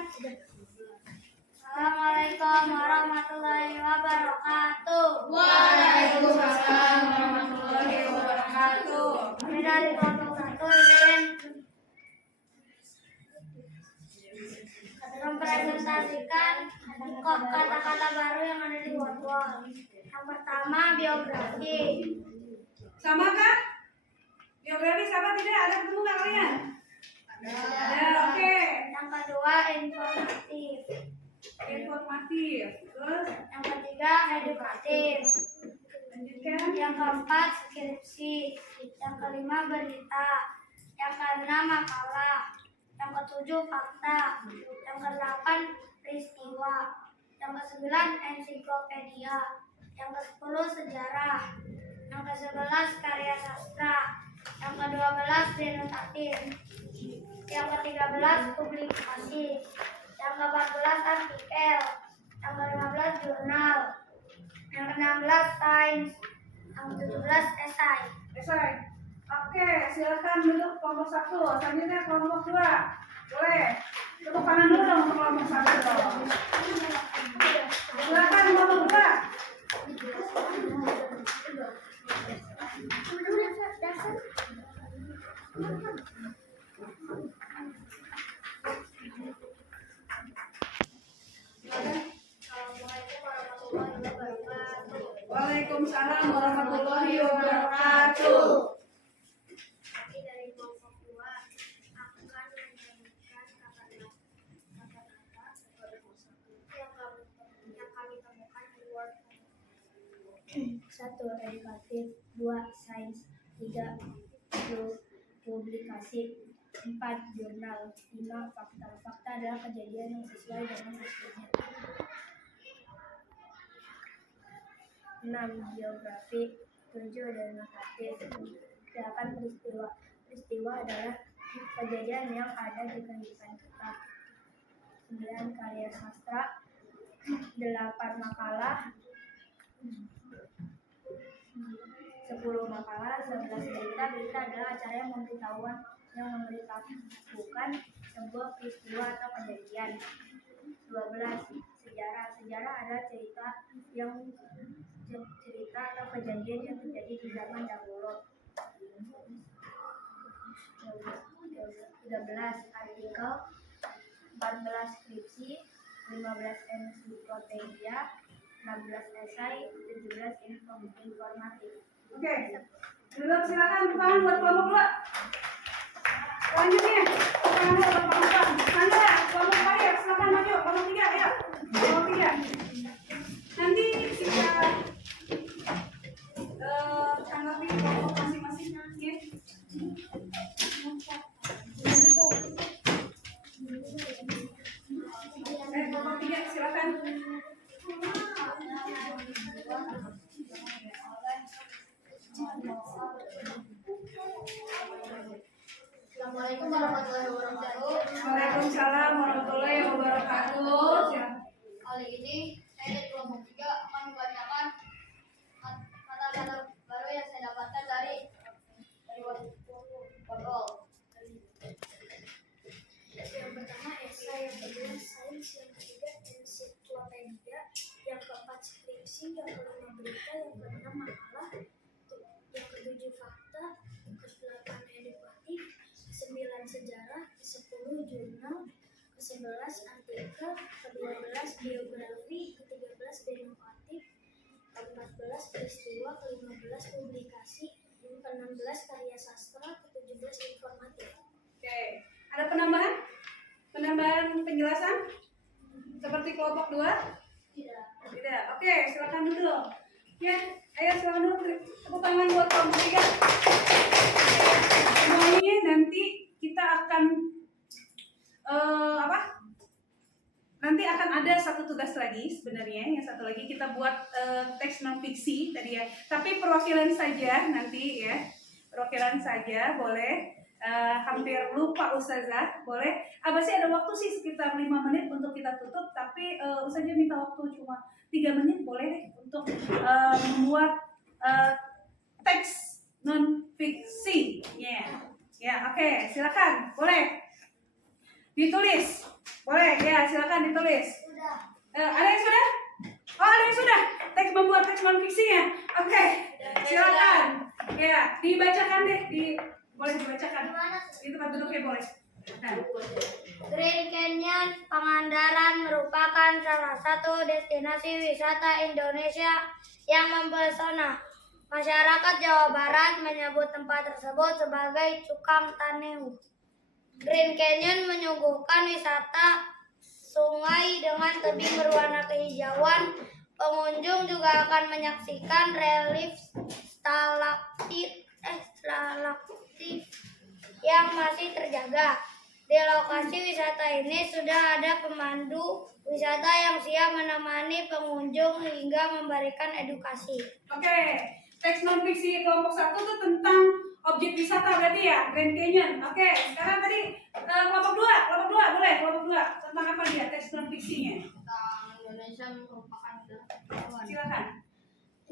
Assalamualaikum warahmatullahi wabarakatuh. Waalaikumsalam warahmatullahi wabarakatuh. Kami dari kelompok 1 ingin mempresentasikan kata-kata baru yang ada di word-word. Yang pertama, biografi. Sama kah? Biografi sama tidak? Ada ketemu nggak kalian? Ada, oke. Yang kedua, informatif. Informatif. Terus Yang ketiga, edukatif. lanjutkan. Yang keempat, skripsi. Yang kelima, berita. Yang keenam, makalah. Yang ketujuh, fakta. Yang kedelapan, peristiwa. Yang kesembilan, ensiklopedia. Yang kesepuluh, sejarah. Yang ke-11, karya sastra. Yang ke-12, denotatif. Yang ke-13, publikasi. Yang ke-14, artikel. Yang ke-15, jurnal. Yang ke-16, sains. Yang ke-17, esai. Selesai. Oke, silakan duduk kelompok 1. Selanjutnya kelompok 2. Boleh. Tepuk tangan dulu dong untuk kelompok 1. Silakan kelompok 2. Waalaikumsalam warahmatullahi wabarakatuh. Kami dari kelompok 2 akan menyanyikan kata-kata yang kami temukan di Word. 1. Edukatif. 2. Sains. 3. Publikasi. 4. Jurnal. 5. Fakta. Fakta adalah kejadian yang sesuai dengan peristiwanya. 6. Biografi. 7. Denotatif. 8. Peristiwa. Peristiwa adalah kejadian yang ada di kehidupan kita. 9. Karya sastra. 8. Makalah. 10. Makalah. 11. Berita. Berita adalah acara yang memberitahukan sebuah peristiwa atau kejadian. 12. Sejarah. Sejarah adalah cerita atau kejadian yang terjadi di zaman dahulu. 13. Artikel. 14. Skripsi. 15. ensiklopedia. 16. esai. 17. informatif. Oke. Duduk silakan tangan buat kelompok 2. Selanjutnya, kelompok terakhir, silakan maju. Kelompok 3, ayo. Kelompok 3. Nanti kita tanggapi kelompok masing-masing. Ya. Kelompok 3, silakan. Assalamualaikum warahmatullahi wabarakatuh. Waalaikumsalam warahmatullahi wabarakatuh. Kali ini saya dari kelompok 3 akan membacakan kata-kata baru yang saya dapatkan dari kontrol. Yang pertama esai, yang kedua sains, yang ketiga ensiklopedia, yang keempat skripsi, yang kelima berita, yang keenam makalah, yang ketujuh fakta, ke-8 edukatif, ke-9 sejarah, ke-10 jurnal, ke-11 artikel, ke-12 biografi, ke-13 denotatif, ke-14 peristiwa, ke-15 publikasi, ke-16 karya sastra, ke-17 informatif. Oke, ada penambahan? Penambahan penjelasan? Seperti kelompok 2? Tidak. Tidak. Oke, silakan dulu. Ya, ayo silakan dulu. Tepuk tangan buat kelompok 3. Semuanya nanti kita akan nanti akan ada satu tugas lagi sebenarnya. Yang satu lagi kita buat teks non fiksi tadi ya. Tapi perwakilan saja nanti ya. Perwakilan saja boleh. Hampir lupa Ustazah, boleh? Sih ada waktu sih sekitar 5 menit untuk kita tutup, tapi Ustazah minta waktu cuma 3 menit boleh deh untuk membuat teks non fiksi. Oke, silakan, boleh ditulis, boleh ya, silakan ditulis. Ada yang sudah? Oh, ada yang sudah. Membuat teks non fiksinya. Oke, silakan. Ya, dibacakan deh boleh dibacakan di tempat duduknya boleh. Grand Canyon Pangandaran merupakan salah satu destinasi wisata Indonesia yang mempesona. Masyarakat Jawa Barat menyebut tempat tersebut sebagai Cukang Taneuh. Grand Canyon menyuguhkan wisata sungai dengan tebing berwarna kehijauan. Pengunjung juga akan menyaksikan relief stalaktit yang masih terjaga. Di lokasi wisata ini sudah ada pemandu wisata yang siap menemani pengunjung hingga memberikan edukasi. Oke, teks non fiksi kelompok 1 itu tentang objek wisata berarti ya, Grand Canyon. Oke, sekarang tadi kelompok 2 boleh, kelompok 2 tentang apa dia teks non fiksinya? Tentang Indonesia merupakan kepulauan. Silakan.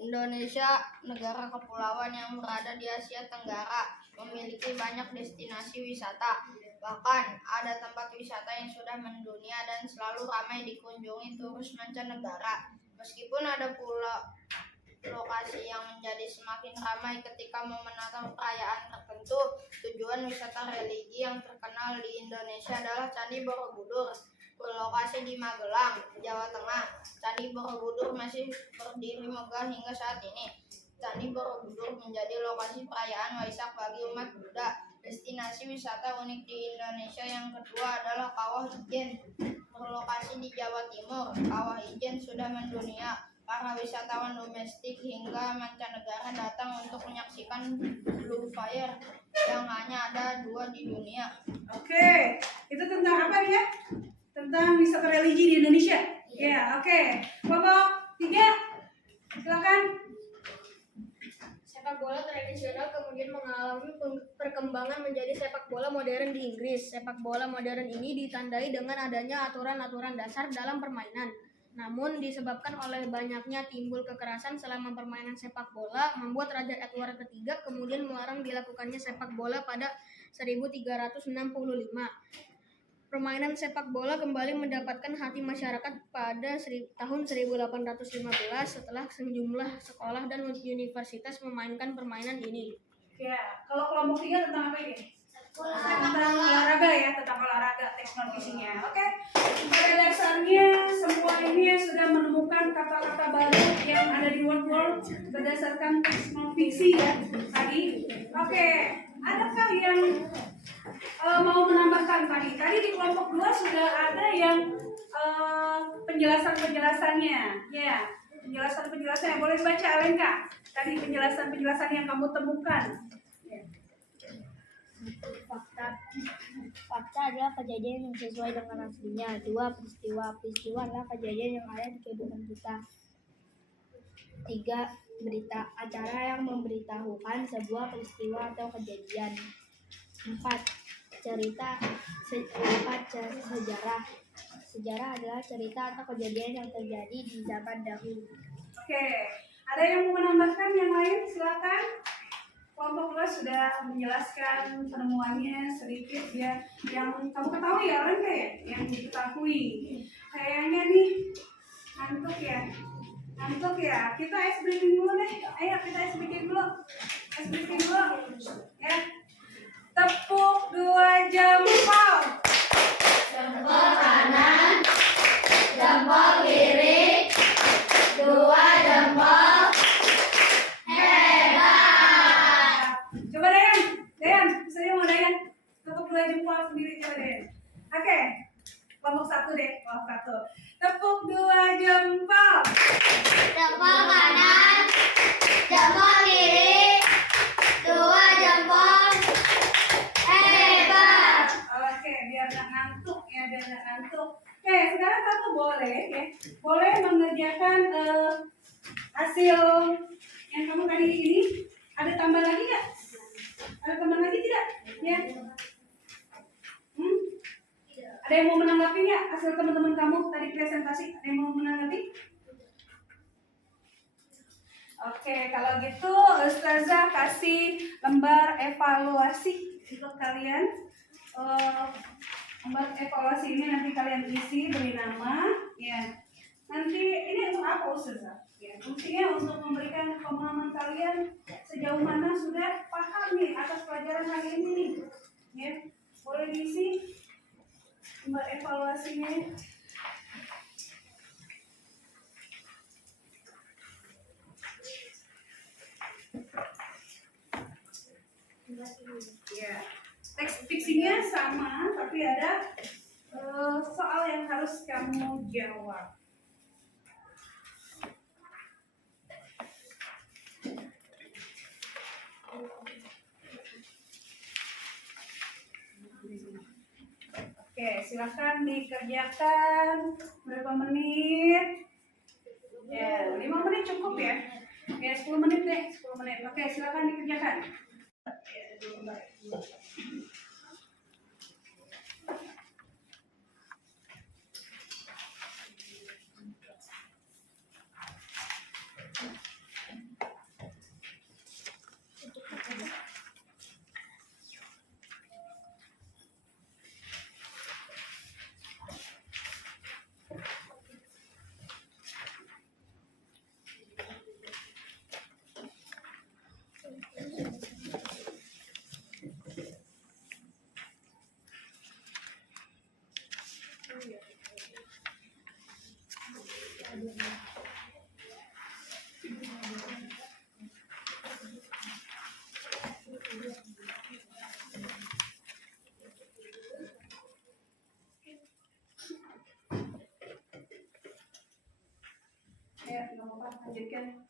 Indonesia, negara kepulauan yang berada di Asia Tenggara, memiliki banyak destinasi wisata. Bahkan ada tempat wisata yang sudah mendunia dan selalu ramai dikunjungi turis mancanegara. Meskipun ada pula lokasi yang menjadi semakin ramai ketika momen atau perayaan tertentu, tujuan wisata religi yang terkenal di Indonesia adalah Candi Borobudur. Berlokasi di Magelang, Jawa Tengah, Candi Borobudur masih berdiri megah hingga saat ini. Candi Borobudur menjadi lokasi perayaan Waisak bagi umat Buddha. Destinasi wisata unik di Indonesia yang kedua adalah Kawah Ijen. Berlokasi di Jawa Timur, Kawah Ijen sudah mendunia. Para wisatawan domestik hingga mancanegara datang untuk menyaksikan Blue Fire yang hanya ada 2 di dunia. Oke, itu tentang apa ya? Tentang wisata religi di Indonesia. Ya, oke. Kelompok 3, silakan. Sepak bola tradisional kemudian mengalami perkembangan menjadi sepak bola modern di Inggris. Sepak bola modern ini ditandai dengan adanya aturan-aturan dasar dalam permainan. Namun disebabkan oleh banyaknya timbul kekerasan selama permainan sepak bola, membuat Raja Edward III kemudian melarang dilakukannya sepak bola pada 1365. Permainan sepak bola kembali mendapatkan hati masyarakat pada tahun 1815 setelah sejumlah sekolah dan universitas memainkan permainan ini. Ya, kalau kelompok 3 tentang apa ini? Tentang olahraga ya, tentang olahraga teks non fisinya. Oke. Pada dasarnya semua ini sudah menemukan kata-kata baru yang ada di word berdasarkan teks non fiksi ya tadi. Oke. Adakah yang tadi? Tadi di kelompok 2 sudah ada yang penjelasannya. Ya, penjelasannya. Boleh dibaca Alenka. Tadi penjelasan yang kamu temukan. Ya. Fakta adalah kejadian yang sesuai dengan aslinya. 2. Peristiwa adalah kejadian yang ada di kehidupan kita. 3. Berita, acara yang memberitahukan sebuah peristiwa atau kejadian. 4. Sejarah. Sejarah adalah cerita atau kejadian yang terjadi di zaman dahulu. Oke, ada yang mau menambahkan yang lain? Silakan. Kelompok 2 sudah menjelaskan penemuannya sedikit ya. Yang kamu ketahui ya, Alenka ya? Yang diketahui. Kayaknya nih ngantuk ya. Kita ice breaking dulu deh. Ayo kita ice breaking dulu. Ya. Tepuk 2 jempol. Jempol kanan, jempol kiri, 2 jempol. Hebat. Coba Dayan, saya mau Dayan. Tepuk 2 jempol sendiri coba Dayan. Oke. Kelompok 1 deh, kelompok 1. Tepuk 2 jempol. Jempol kanan, jempol kiri, 2 jempol. Hebat. Oke, biar nggak ngantuk. Oke, sekarang kamu boleh mengerjakan hasil yang kamu tadi ini. Ada tambah lagi nggak? Ada tambah lagi tidak? Ya. Ada yang mau menanggapi nggak hasil teman-teman kamu tadi presentasi? Ada yang mau menanggapi? Oke, kalau gitu Ustazah kasih lembar evaluasi untuk kalian. Lembar evaluasi ini nanti kalian isi, beri nama, ya. Nanti ini untuk apa Ustazah? Ya, fungsinya untuk memberikan pemahaman kalian sejauh mana sudah paham nih atas pelajaran hari ini nih. Ya, boleh diisi lembar evaluasinya. Ya, teks fiksinya sama, tapi ada soal yang harus kamu jawab. Oke, silakan dikerjakan. Berapa menit? Ya, 5 menit cukup ya. Ya, 10 menit deh, 10 menit. Oke, silakan dikerjakan. Ya, nggak apa-apa, lanjutkan.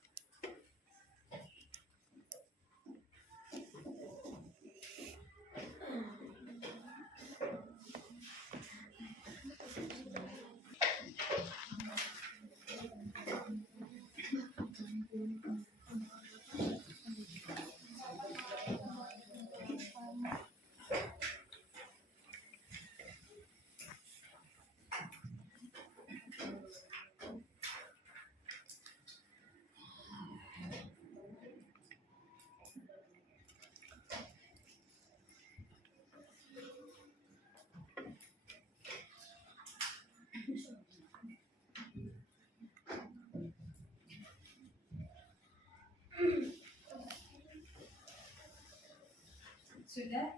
Sudah?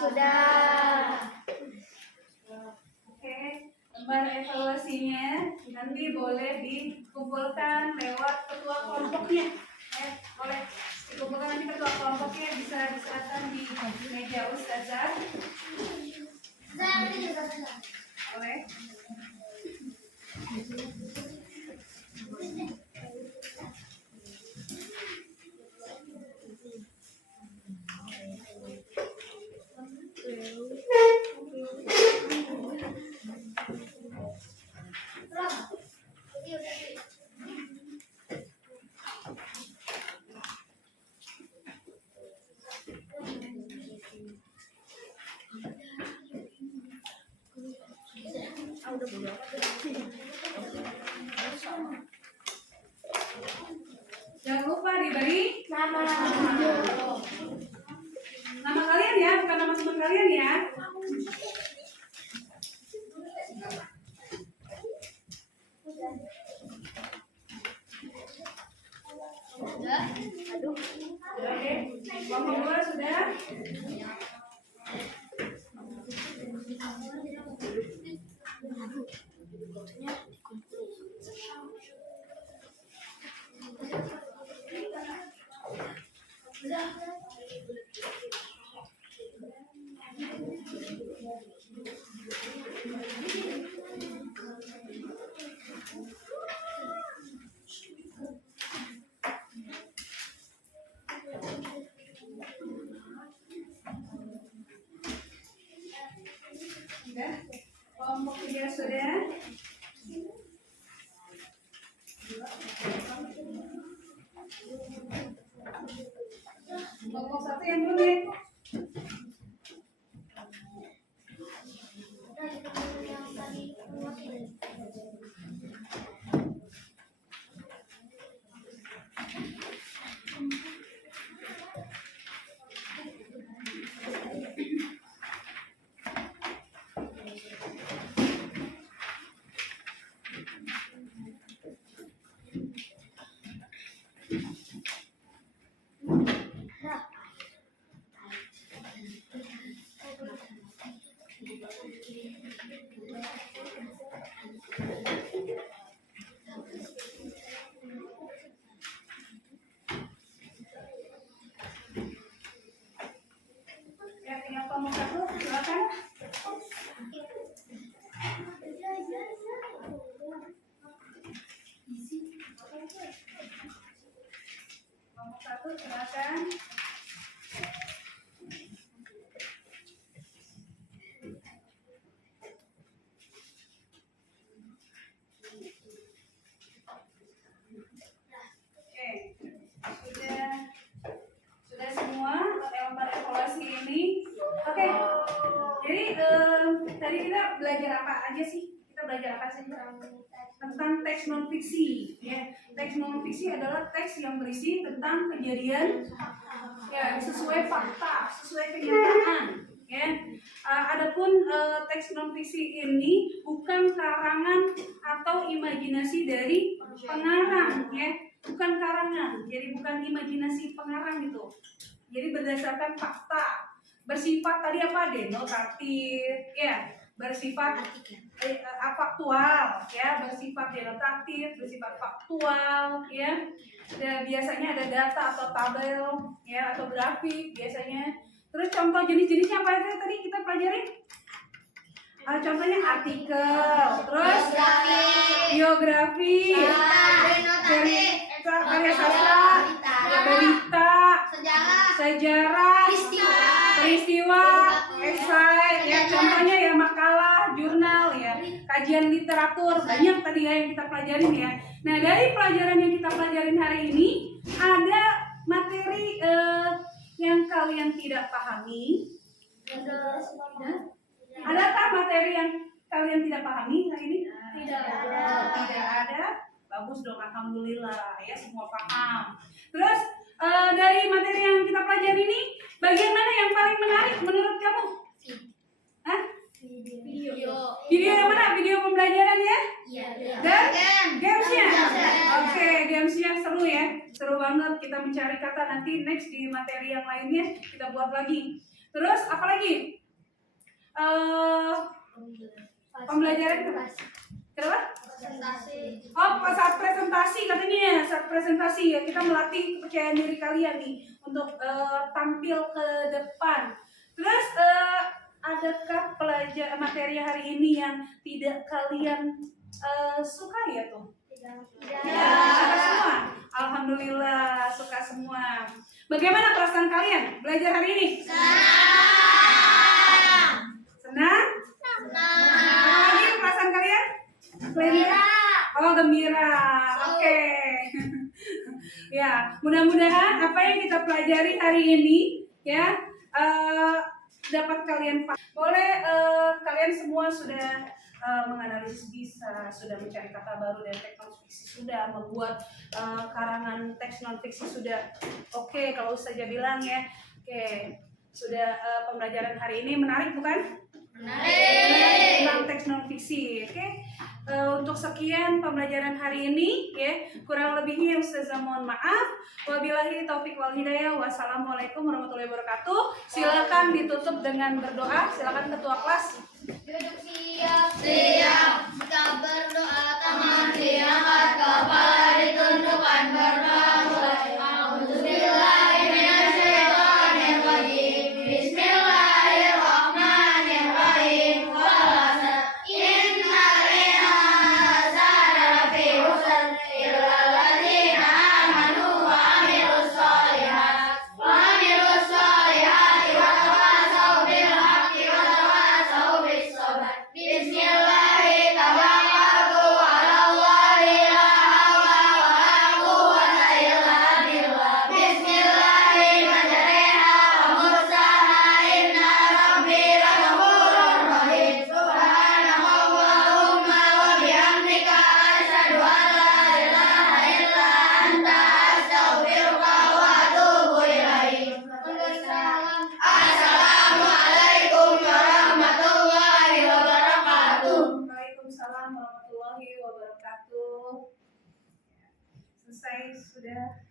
Sudah. Oke, lembar evaluasinya nanti boleh dikumpulkan lewat ketua kelompoknya. Boleh dikumpulkan nanti ketua kelompoknya, bisa diserahkan di meja Ustazah. Boleh. Jangan lupa diberi nama kalian ya, bukan nama teman kalian ya. Oke, kelompok 2 sudah. Sudah. Kelompok 3 sudah. Kelompok 1 yang unik. Ya, tinggal kelompok 1, silakan. Kelompok 1, silakan. Oke, sudah semua pada evaluasi ini. Oke, jadi tadi kita belajar apa aja sih? Kita belajar apa sih? Tentang teks non fiksi. Ya, teks non fiksi adalah teks yang berisi tentang kejadian ya sesuai fakta, sesuai kenyataan. Ya, adapun teks non fiksi ini bukan karangan atau imajinasi dari pengarang, ya, bukan karangan, jadi bukan imajinasi pengarang gitu. Jadi berdasarkan fakta, bersifat tadi apa denotatif, ya, bersifat faktual, ya, bersifat denotatif, bersifat faktual, ya. Dan biasanya ada data atau tabel, ya, atau grafik biasanya. Terus contoh jenis-jenisnya apa aja tadi kita pelajari? Contohnya artikel, terus biografi, karya sastra, berita, sejarah, peristiwa, esai, ya contohnya ya makalah, jurnal, ya kajian literatur, banyak tadi ya yang kita pelajarin ya. Nah dari pelajaran yang kita pelajarin hari ini ada materi yang kalian tidak pahami. Adakah materi yang kalian tidak pahami hari ini? Tidak ada. Bagus dong, alhamdulillah ya semua paham. Terus dari materi yang kita pelajari ini, bagian mana yang paling menarik menurut kamu? Hah? Video yang mana? Video pembelajaran ya? Dan gamesnya? Oke, gamesnya seru ya, seru banget. Kita mencari kata, nanti next di materi yang lainnya kita buat lagi. Terus apa lagi? Pembelajaran kenapa? Saat presentasi katanya, saat presentasi ya kita melatih kepercayaan diri kalian nih untuk tampil ke depan. Terus adakah materi hari ini yang tidak kalian suka ya tuh? Suka semua? Alhamdulillah suka semua. Bagaimana perasaan kalian belajar hari ini? Senang? Apa lagi perasaan kalian? Gembira. Oh, gembira. Oke. Ya, mudah-mudahan apa yang kita pelajari hari ini ya dapat kalian paham. Boleh kalian semua sudah menganalisis bisa, sudah mencari kata baru dari teks non fiksi, sudah membuat karangan teks non fiksi sudah. Oke, kalau saja bilang ya. Oke. Sudah pembelajaran hari ini menarik bukan? Menarik. Tentang teks non fiksi, oke? Untuk sekian pembelajaran hari ini, ya, kurang lebihnya Ustazah mohon maaf. Wabillahi taufik wal hidayah. Wassalamualaikum warahmatullahi wabarakatuh. Silakan ditutup dengan berdoa. Silakan ketua kelas. Duduk siap. Kita berdoa tangan diangkat, kepala ditundukkan, berdoa mulai. Auzubillahiminasyaitonirrajim. Bismillahirrahmanirrahim. Walasa innal insana lafi khusr illa alladzina amanu wa amilus solihati wa tawassaw bil haqqi wa tawassaw bis sabr. Bismillahirrahmanirrahim. Tawakkaltu 'ala Allahi la haula wa la quwwata illa billah. Bismillahirrahmanirrahim. Majreha wa mursaha inna rabbi laghafurur rahim. Subhanakallahumma wa bihamdika asyhadu an la ilaha illa anta astaghfiruka wa atubu ilaik. Assalamualaikum warahmatullahi wabarakatuh. Waalaikumsalam warahmatullahi wabarakatuh. Selesai sudah.